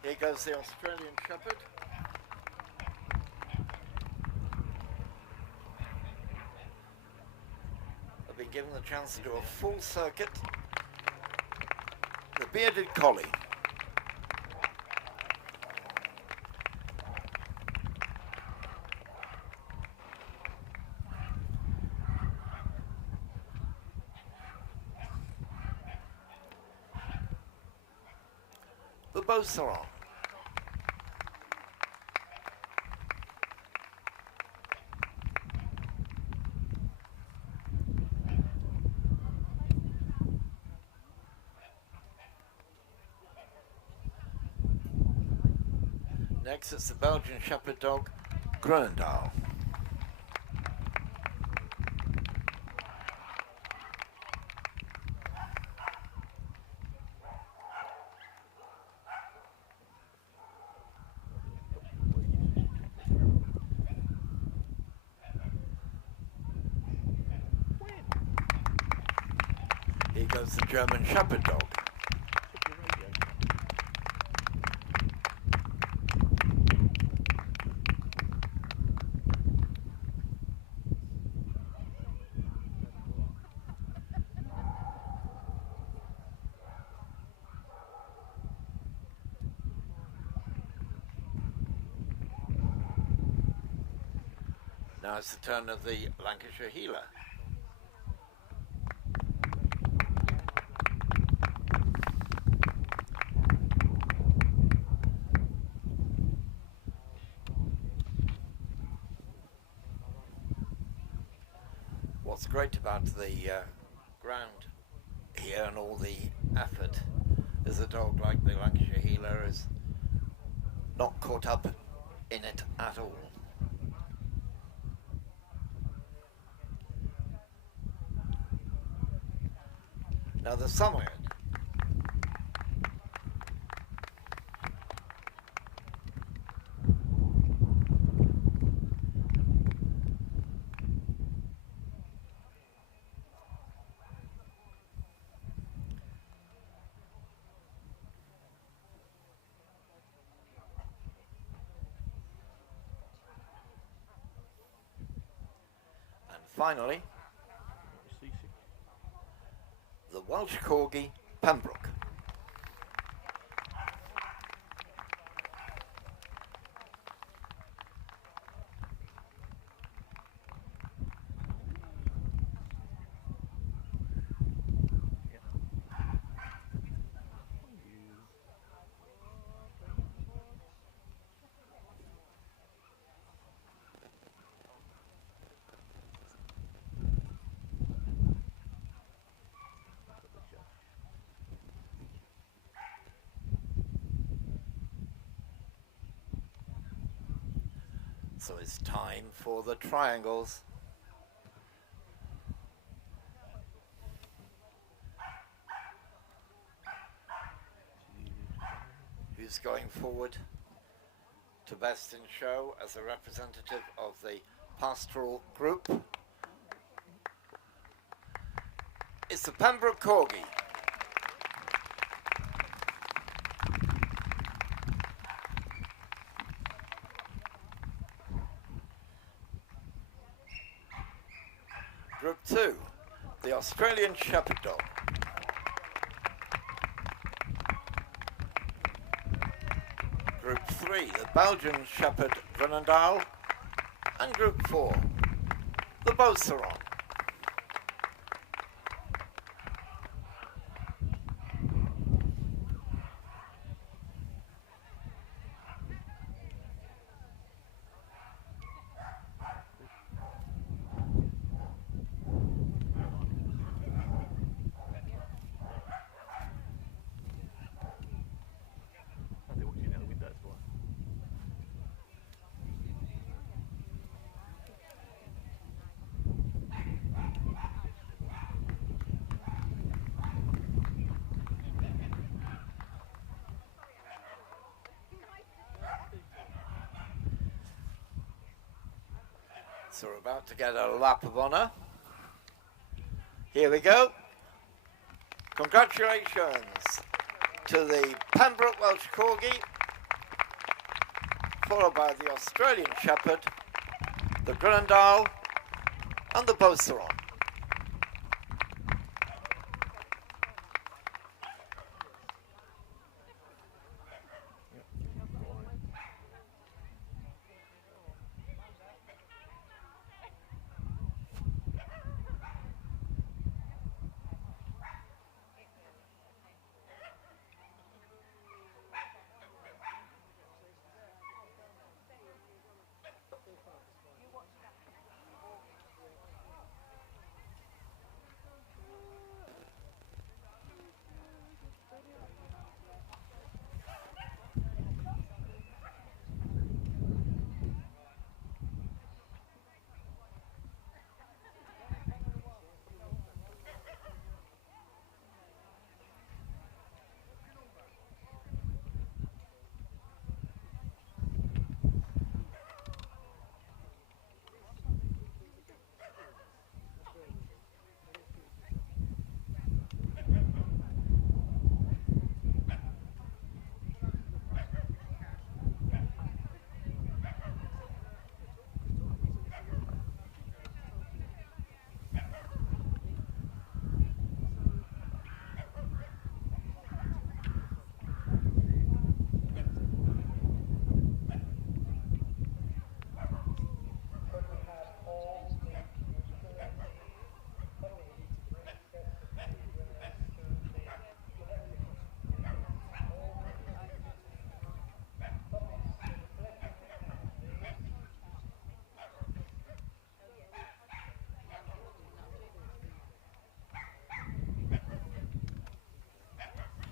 Here goes the Australian Shepherd. I've been given the chance to do a full circuit. The Bearded Collie. The Beauceron. Next it's the Belgian Shepherd dog, Groendahl. Here goes the German Shepherd dog. Now it's the turn of the Lancashire Heeler. What's great about the ground here and all the effort is a dog like the Lancashire Heeler is not caught up in it at all. Now the Samoyed. And finally, the Welsh Corgi, Pembroke. So it's time for the triangles. Who's going forward to best in show as a representative of the Pastoral group? It's the Pembroke Corgi. Group 2, the Australian Shepherd Dog. Group 3, the Belgian Shepherd Grenadal. And Group 4, the Pastoral. I think watching out the windows, boy. So we're about to get a lap of honour. Here we go. Congratulations to the Pembroke Welsh Corgi, followed by the Australian Shepherd, the Grenadal, and the Pastoral.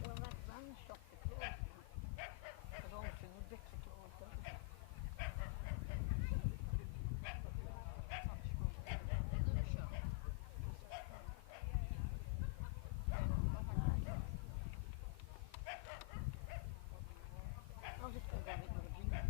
Well, that van shop the clothes, because all food bits are closed down. I'll just go grab it with a drink.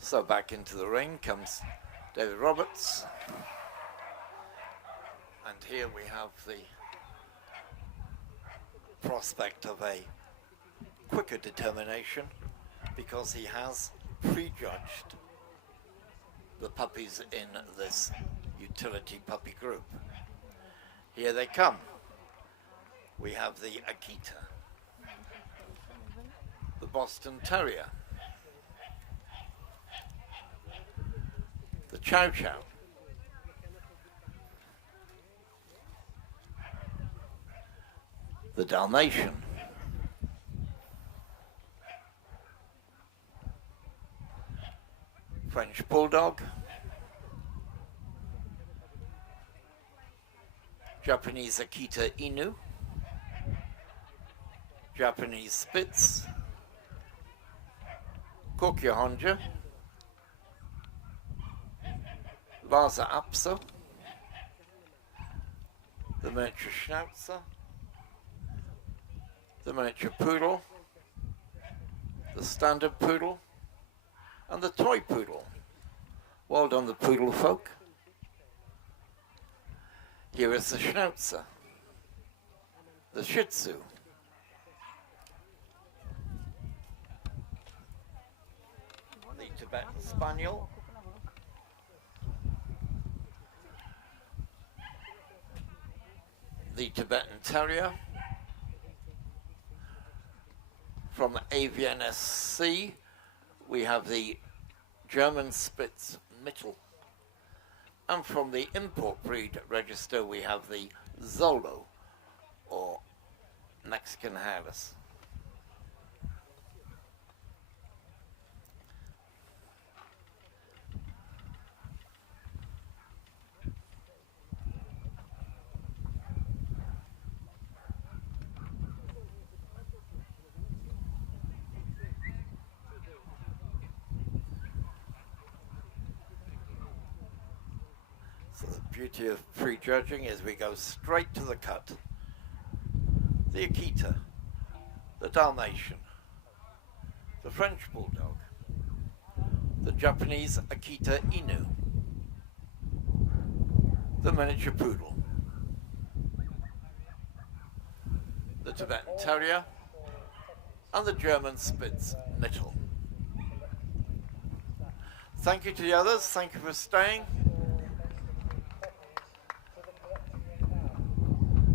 So back into the ring comes David Roberts. And here we have the prospect of a quicker determination because he has prejudged the puppies in this utility puppy group. Here they come. We have the Akita, the Boston Terrier, the Chow Chow, the Dalmatian, French Bulldog, Japanese Akita Inu, Japanese Spitz, Kokya Honja, Lhasa Apso, the miniature Schnauzer, the miniature Poodle, the standard Poodle, and the toy Poodle. Well done, the Poodle folk. Here is the Schnauzer, the Shih Tzu, the Tibetan Spaniel, the Tibetan Terrier. From AVNSC, we have the German Spitz Mittel. And from the import breed register, we have the Zolo, or Mexican Hairless. So the beauty of prejudging is we go straight to the cut. The Akita, the Dalmatian, the French Bulldog, the Japanese Akita Inu, the miniature Poodle, the Tibetan Terrier, and the German Spitz Mittel. Thank you to the others, thank you for staying.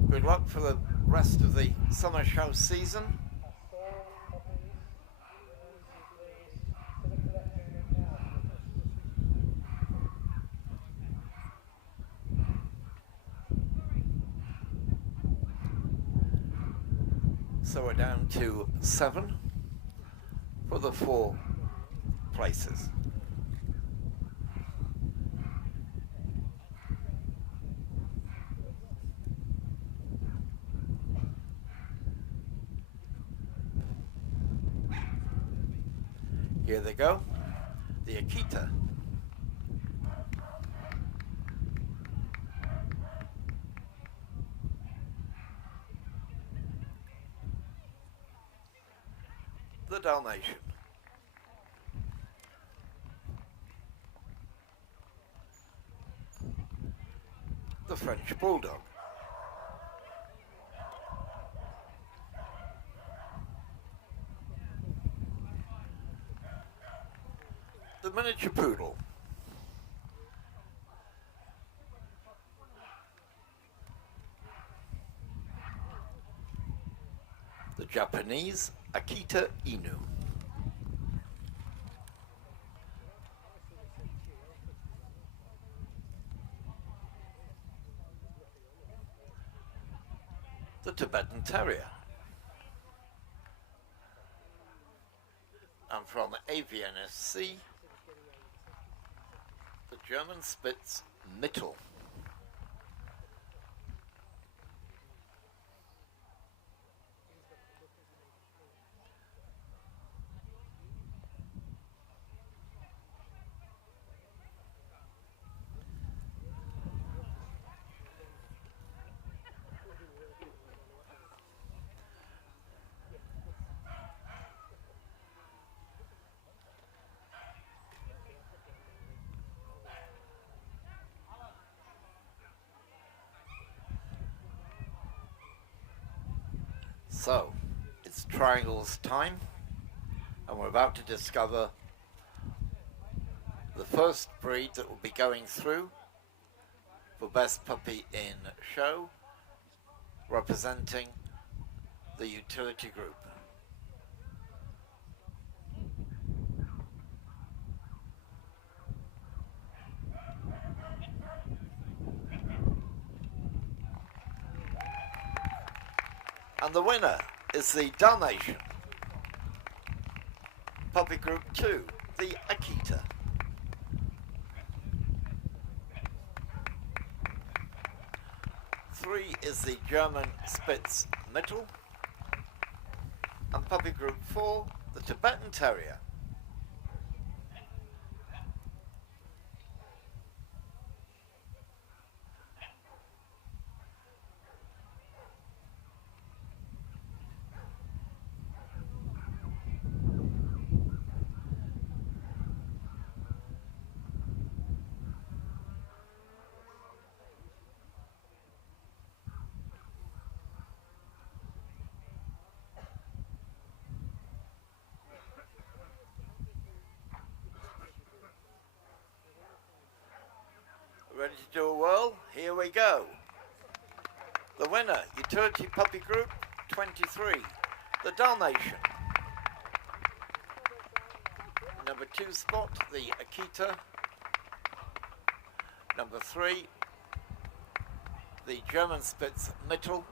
Good luck for the rest of the summer show season. So we're down to 7 for the 4 places. Here they go, the Akita, the Dalmatian, the French Bulldog, the miniature Poodle, the Japanese Akita Inu, the Tibetan Terrier, and from AVNSC, the German Spitz Mittel. So, it's triangles time, and we're about to discover The first breed that will be going through for Best Puppy in Show, representing the utility group. And the winner is the Dalmatian. Puppy Group 2, the Akita. Three is the German Spitz Mittel. And Puppy Group 4, the Tibetan Terrier. Ready to do a whirl? Here we go. The winner, Utility Puppy Group 23, the Dalmatian. Number 2 spot, the Akita. Number 3, the German Spitz Mittel.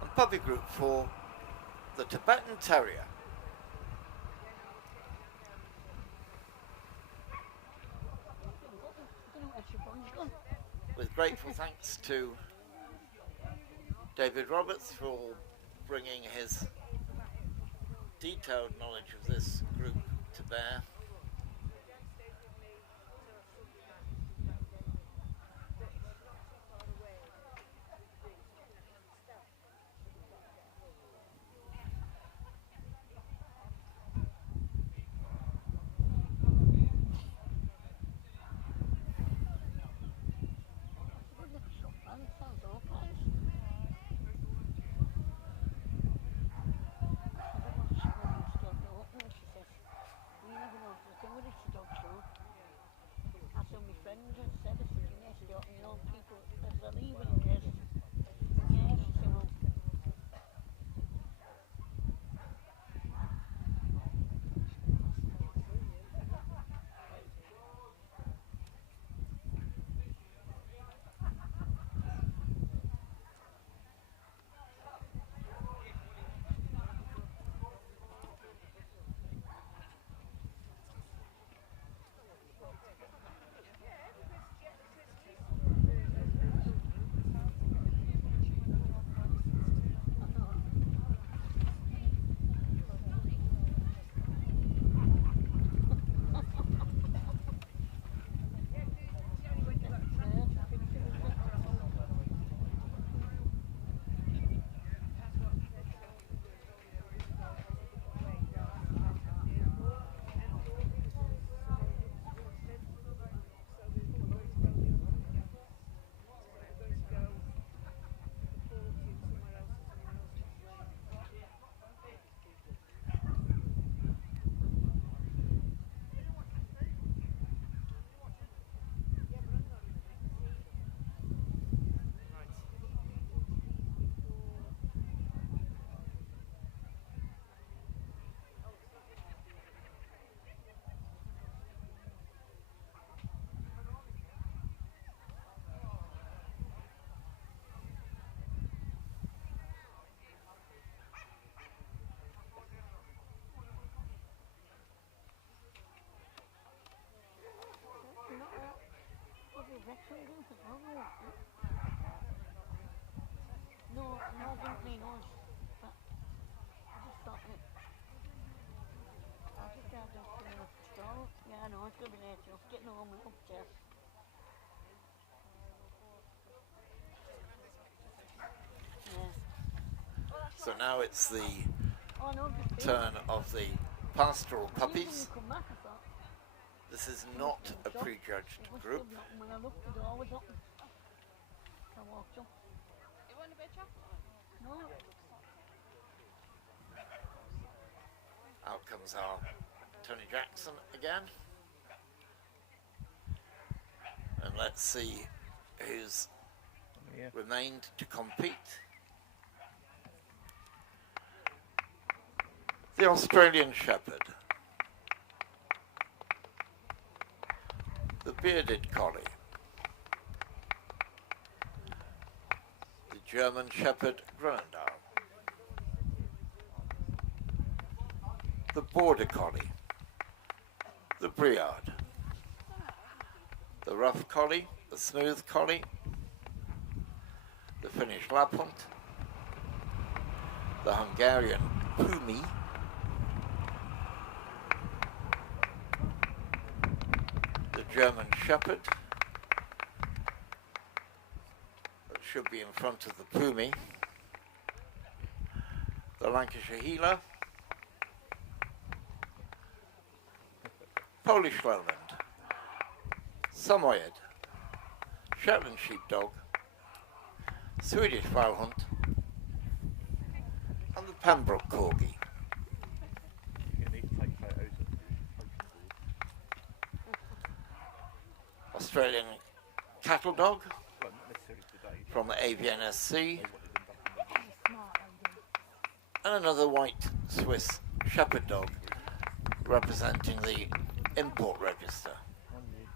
And Puppy Group 4, the Tibetan Terrier. With grateful thanks to David Roberts for bringing his detailed knowledge of this group to bear. No, didn't mean us. But I just thought it. I just had up in the stall. Yeah, I know, it's going to be late. Just getting home and upstairs. Yeah. So now it's the Oh, no, just turn of the Pastoral When puppies. you come back, I thought, This is not a prejudged it must group. have been open. When I looked, the door was open. I walked up. You want a bit of chocolate? No, Out comes our Tony Jackson again. And let's see who's Yeah. remained to compete. The Australian Shepherd, the Bearded Collie, the German Shepherd Groenendahl, the Border Collie, the Briard, the Rough Collie, the Smooth Collie, the Finnish Lapphund, the Hungarian Pumi, the German Shepherd, that should be in front of the Pumi, the Lancashire Heeler, Polish Lowland, Samoyed, Shetland Sheepdog, Swedish Foulhunt, and the Pembroke Corgi. You need to take photos of the potion board. Australian Cattle Dog Well, not necessarily today. from the AVNSC, They wanted them back in the Smart lady. and another white Swiss Shepherd Dog representing the import register. 1 year.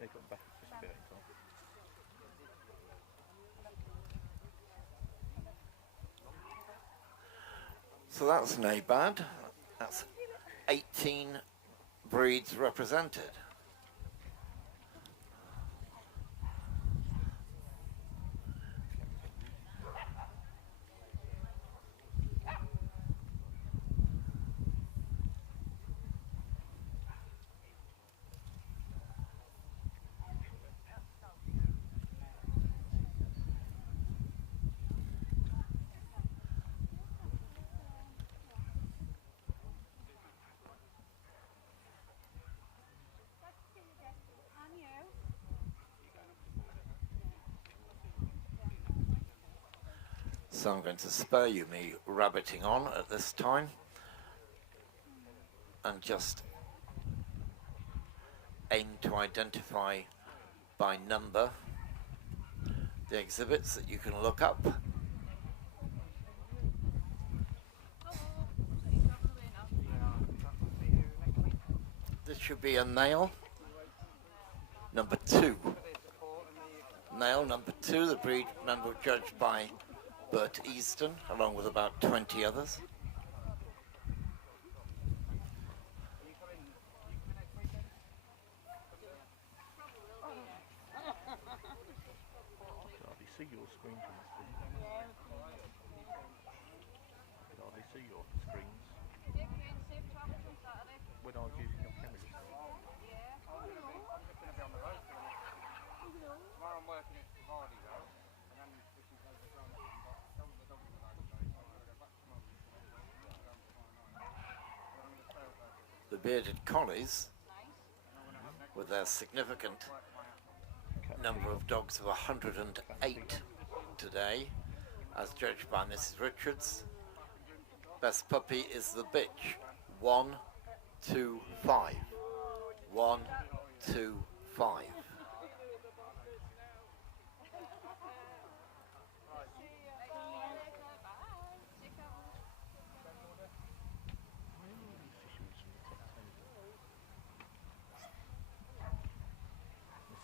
They got back just a bit in time. So that's no bad. That's 18 breeds represented. So I'm going to spare you me rabbiting on at this time and just aim to identify by number the exhibits that you can look up. This should be a male, number 2. Male number 2, the breed member judged by Bert Easton, along with about 20 others. I can hardly see your screen from this thing. I can hardly see your screens when I was using your camera just now. Tomorrow I'm working at Vardy though, and then this is over the ground. Some of the dogs are like today, so I'm going to go back tomorrow. The bearded collies, with their significant number of dogs of 108 today, as judged by Mrs. Richards. Best puppy is the bitch, 125. 125.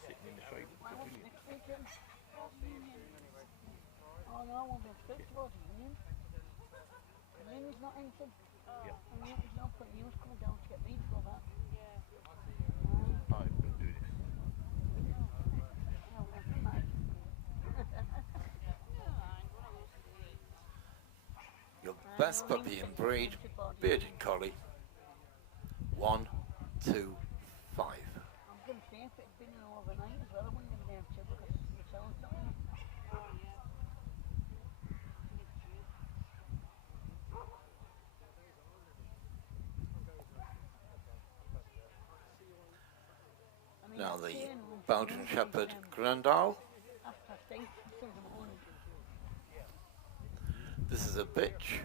Sitting in the shade of the pavilion. Next weekend. Oh no, I won't be expected towards the union. The union's not anything. Yeah. And there's no point in you coming down to get me to go back. I'm going to do this. No, never mind. Your best puppy in breed, bearded collie, 125. I'm going to say if it had been an overnight as well, I wouldn't have been able to because the town's not in. I mean, Now I'm the staying home for Belgian Wednesday, Shepherd Groenendahl. after I stay, so in the morning. This is a bitch.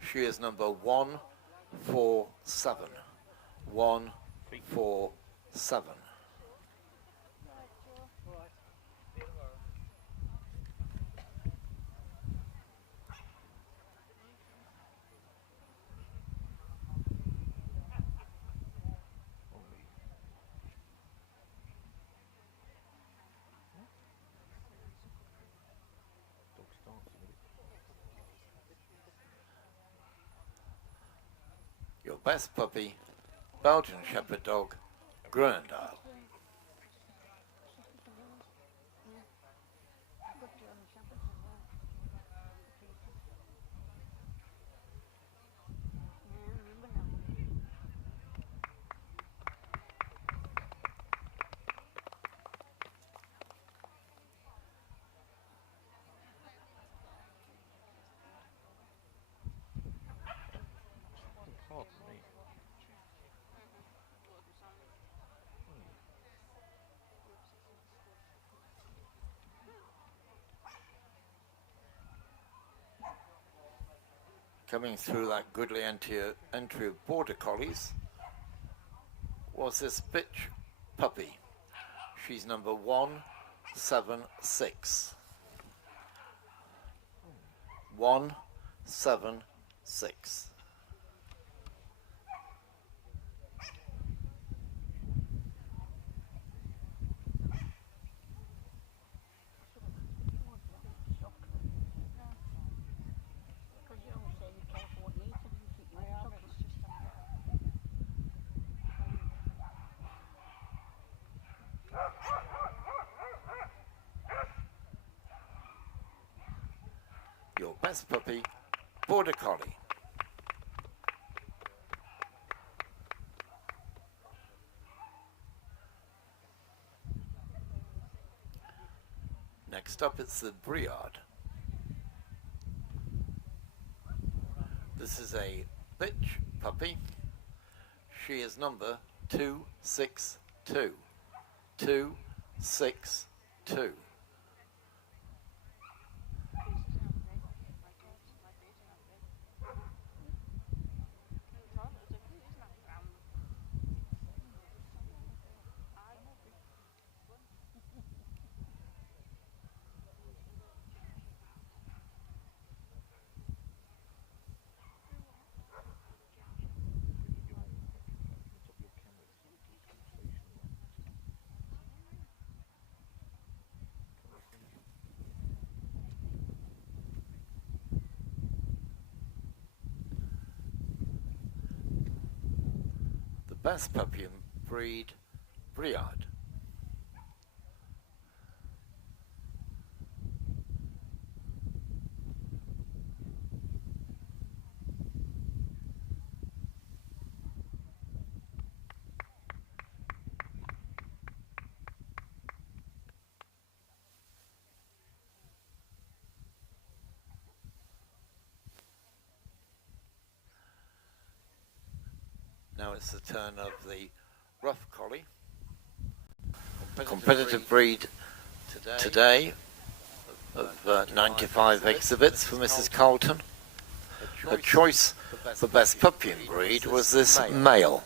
She is number 147. 147. 7. Right, Joe. Right. See you tomorrow. Dog's dancing with it. Your best puppy, Belgian Shepherd dog, Groenendael. I've got German Shepherds as well. Yeah, I remember now. It's hard for me. Coming through that goodly entry of Border Collies was this bitch puppy. She's number 176. 176. Because you always say be careful what you eat and you keep your Yeah, chocolate. it's just Your best puppy, Border Collie. Next up, it's the Briard. This is a bitch puppy. She is number 262. 262. The best puppy in breed, Briard. Now it's the turn of the rough collie. Competitive breed today of 95 exhibits for Mrs. Carlton. Her choice for best puppy in breed was this male.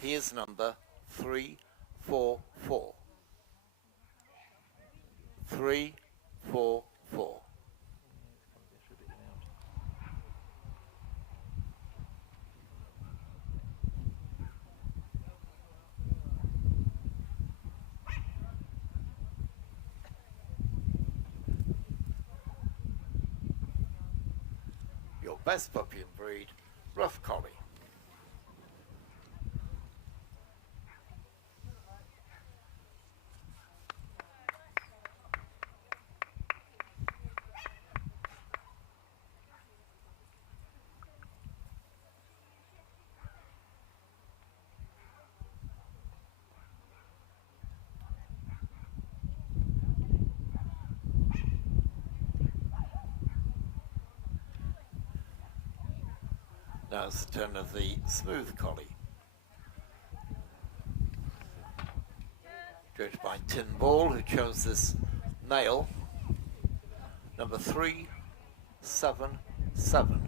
He is number 344. 344. Your best puppy in breed, rough collie. Now it's the turn of the smooth collie. Judged by Tin Ball, who chose this male, number 377.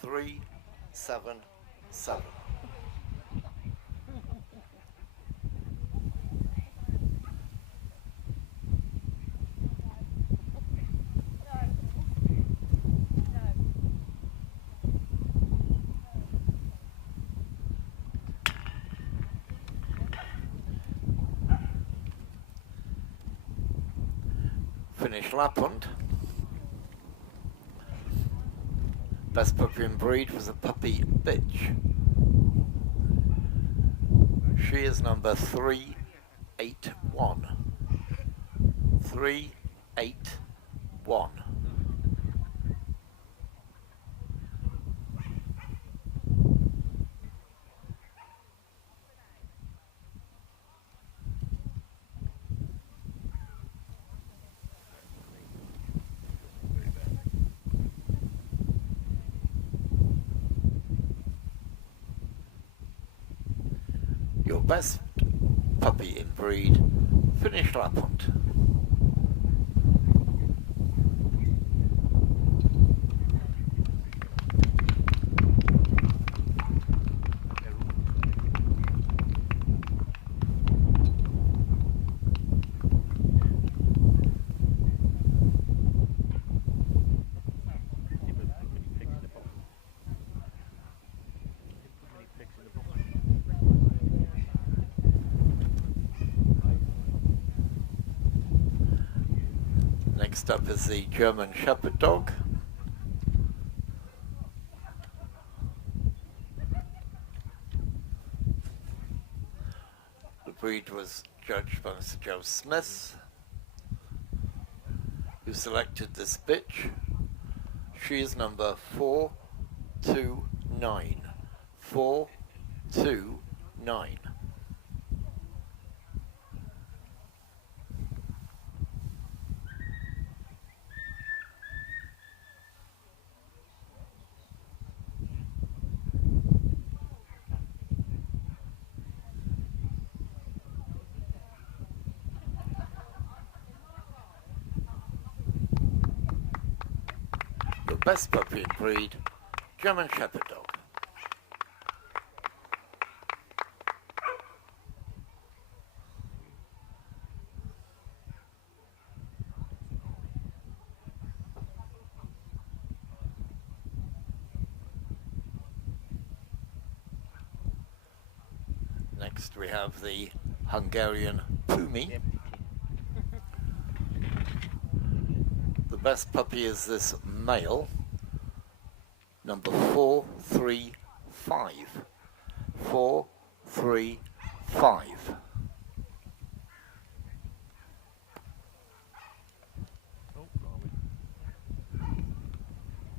377. Finnish Lapland. Best puppy in breed was a puppy bitch. She is number 381. 381. Your best puppy in breed, Finnish Lapland. Next up is the German Shepherd dog. The breed was judged by Mr. Joe Smith, who selected this bitch. She is number 429. 429. The best puppy in breed, German Shepherd dog. Next we have the Hungarian Pumi. The best puppy is this male, number 435. 435. Oh, blimey.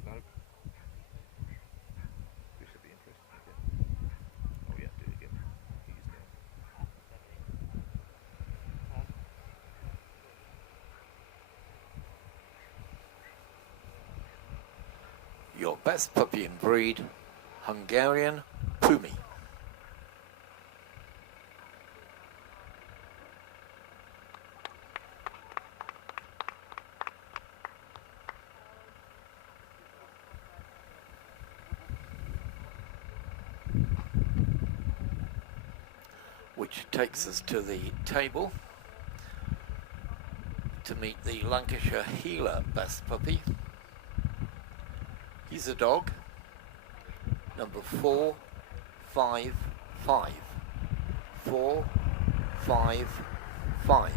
No. This should be interesting again. Oh yeah, do it again. He's down. Your best puppy in breed, Hungarian Pumi. Which takes us to the table to meet the Lancashire Heeler best puppy. He's a dog, number 455. 455.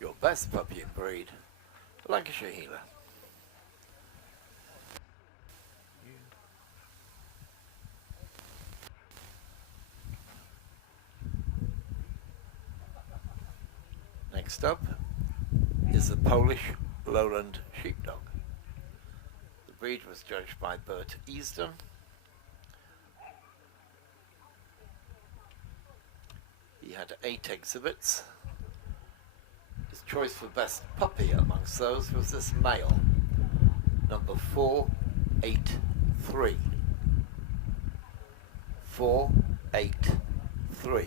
Your best puppy in breed, Lancashire Heeler. Next up is the Polish Lowland Sheepdog. The breed was judged by Bert Easton. He had 8 exhibits. choice for best puppy amongst those was this male, number 483. 483.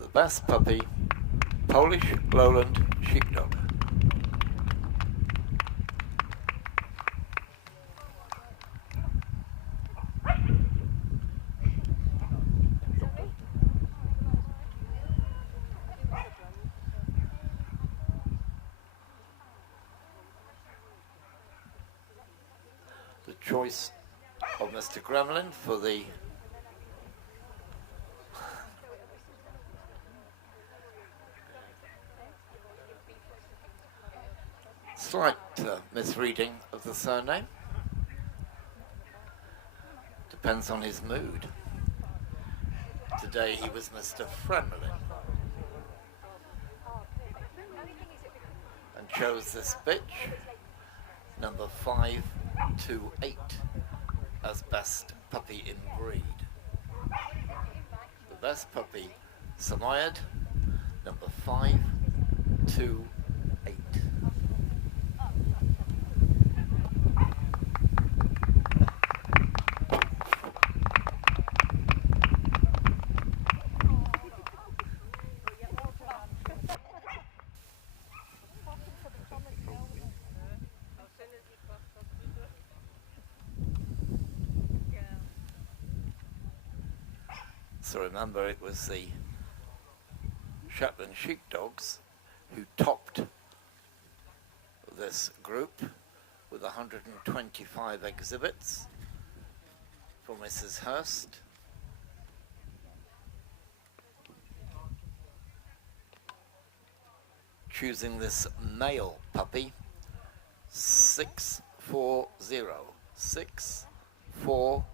The best puppy, Polish Lowland Sheepdog. The choice of Mr. Gremlin for the slight misreading of the surname. Depends on his mood. Today he was Mr. Fremlin and chose this bitch, number 528, as best puppy in breed. The best puppy, Samoyed, number 528. So remember, it was the Shetland sheepdogs who topped this group with 125 exhibits for Mrs. Hurst. Choosing this male puppy, 640. 640.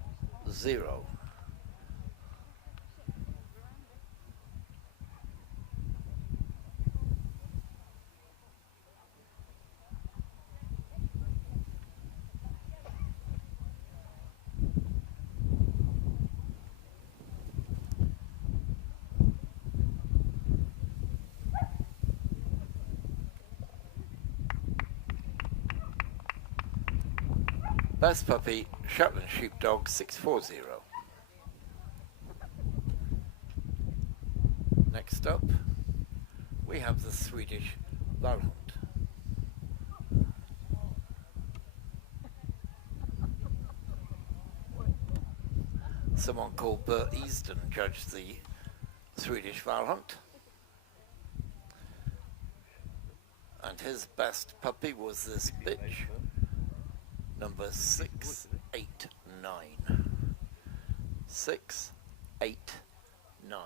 Best puppy, Shetland Sheepdog, 640. Next up, we have the Swedish Valhund. Someone called Bert Easton judged the Swedish Valhund. And his best puppy was this bitch, number 689. 689.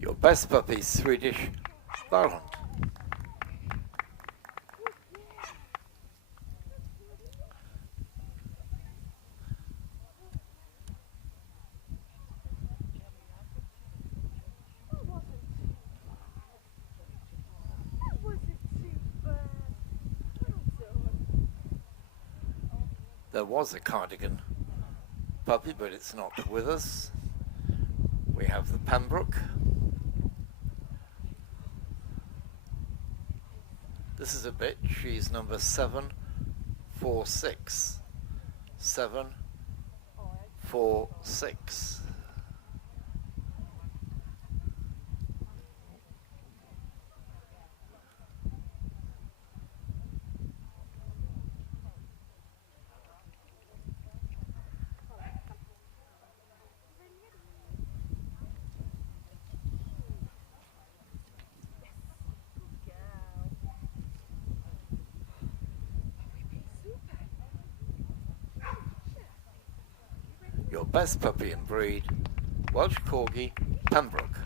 Your best puppy, Swedish Valhund. There was a cardigan puppy, but it's not with us. We have the Pembroke. This is a bitch. She's number 746. 746. Best puppy and breed, Welsh Corgi, Pembroke.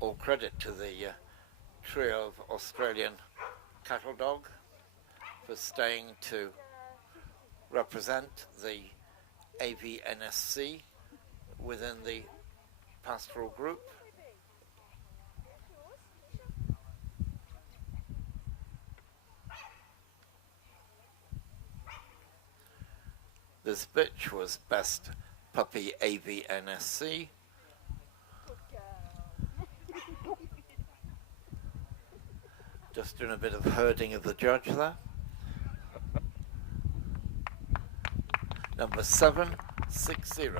All credit to the trio of Australian cattle dog for staying to represent the AVNSC within the Pastoral group. This bitch was best puppy AVNSC. Just doing a bit of herding of the judge there. Number 760.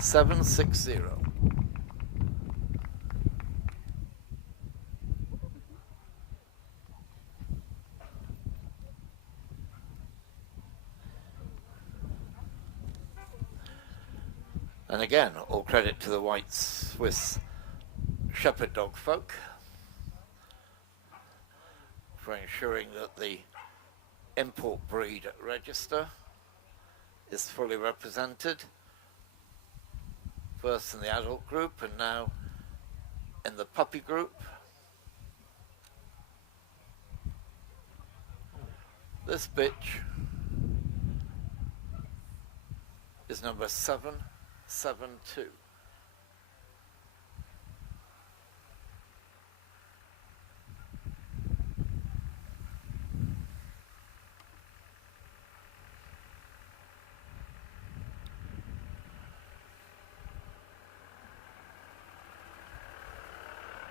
760. And again, all credit to the white Swiss shepherd dog folk for ensuring that the import breed register is fully represented, first in the adult group and now in the puppy group. This bitch is number 772.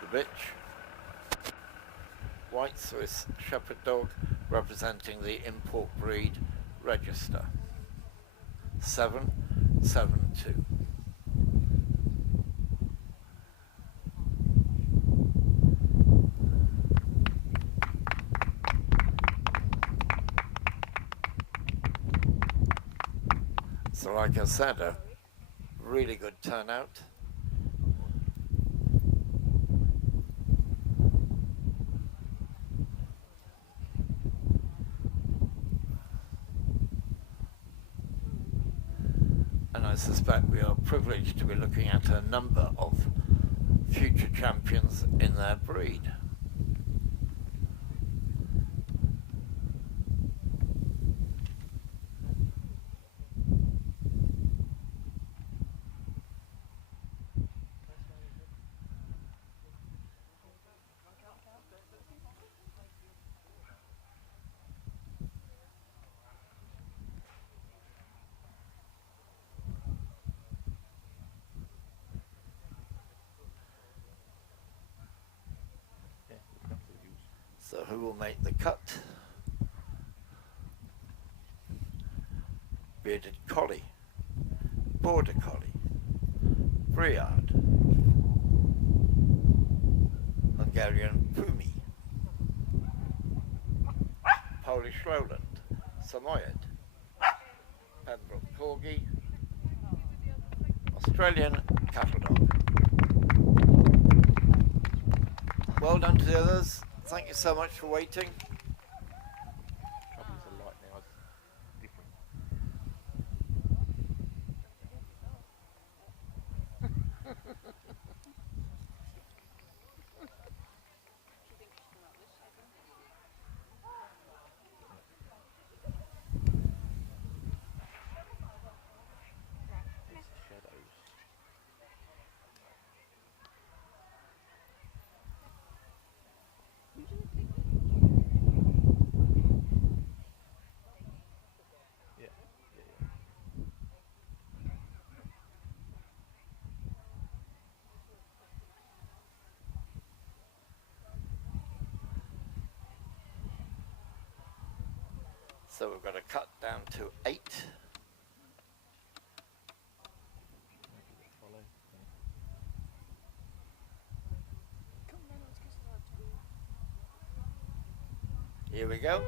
The bitch, white Swiss shepherd dog, representing the import breed register. 772. So like I said, a really good turnout. And I suspect we are privileged to be looking at a number of future champions in their breed. So who will make the cut? Bearded Collie, Border Collie, Briard, Hungarian Pumi, Polish Lowland, Samoyed, Pembroke Corgi, Australian Cattle Dog. Well done to the others. Thank you so much for waiting. Troubles are light now, it's different. It's the shadows. Yeah, yeah. So we've got a cut down to 8. Follow. Here we go.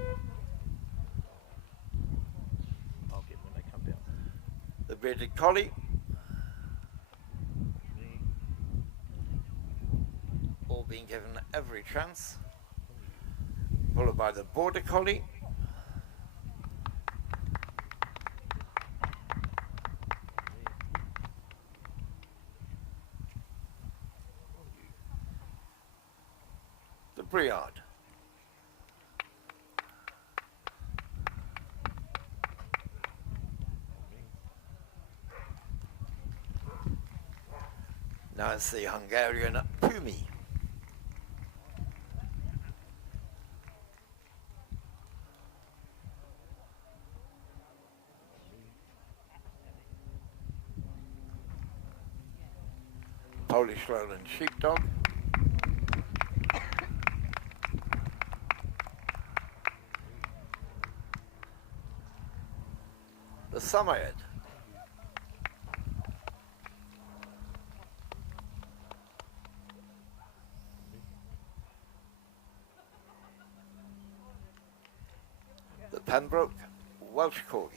I'll get when they come down. The Bearded Collie, Me. all being given every chance, followed by the Border Collie. The Briard. Now it's the Hungarian Pumi. Polish Lowland Sheepdog. The Samoyed. The Pembroke Welsh Corgi.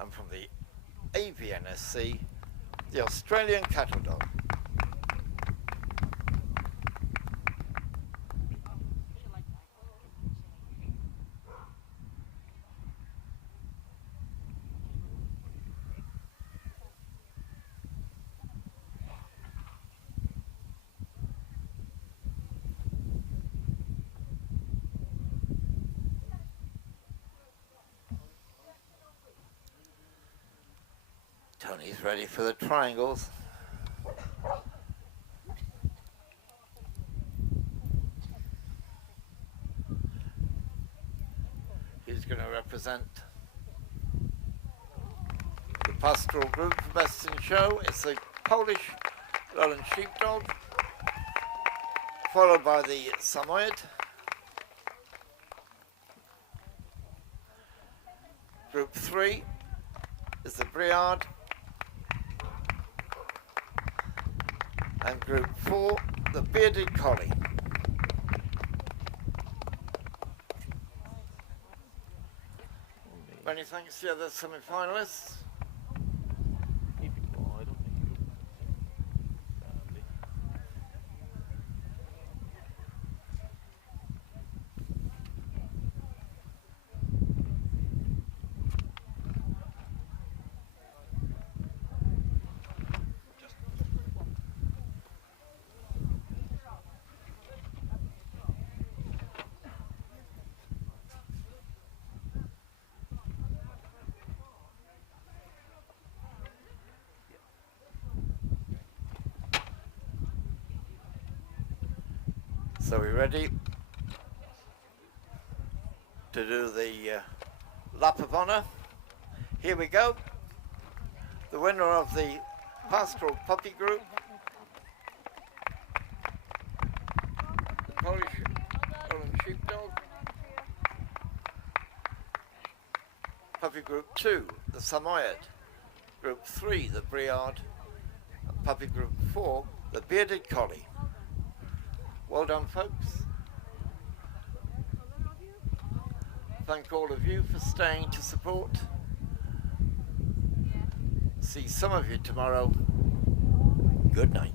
And from the AVNSC, the Australian Cattle Dog. Tony's ready for the triangles. He's going to represent the Pastoral group for Best in Show. It's the Polish Lowland Sheepdog, followed by the Samoyed. Group 3 is the Briard. And Group 4, the Bearded Collie. Many thanks to the other semi-finalists. Keep it wide, I think sadly. So we're ready to do the lap of honour. Here we go. The winner of the Pastoral Puppy Group, the Polish Lowland Sheepdog. Puppy Group 2, the Samoyed. Group 3, the Briard. And Puppy Group 4, the Bearded Collie. Well done, folks. Thank all of you for staying to support. See some of you tomorrow. Good night.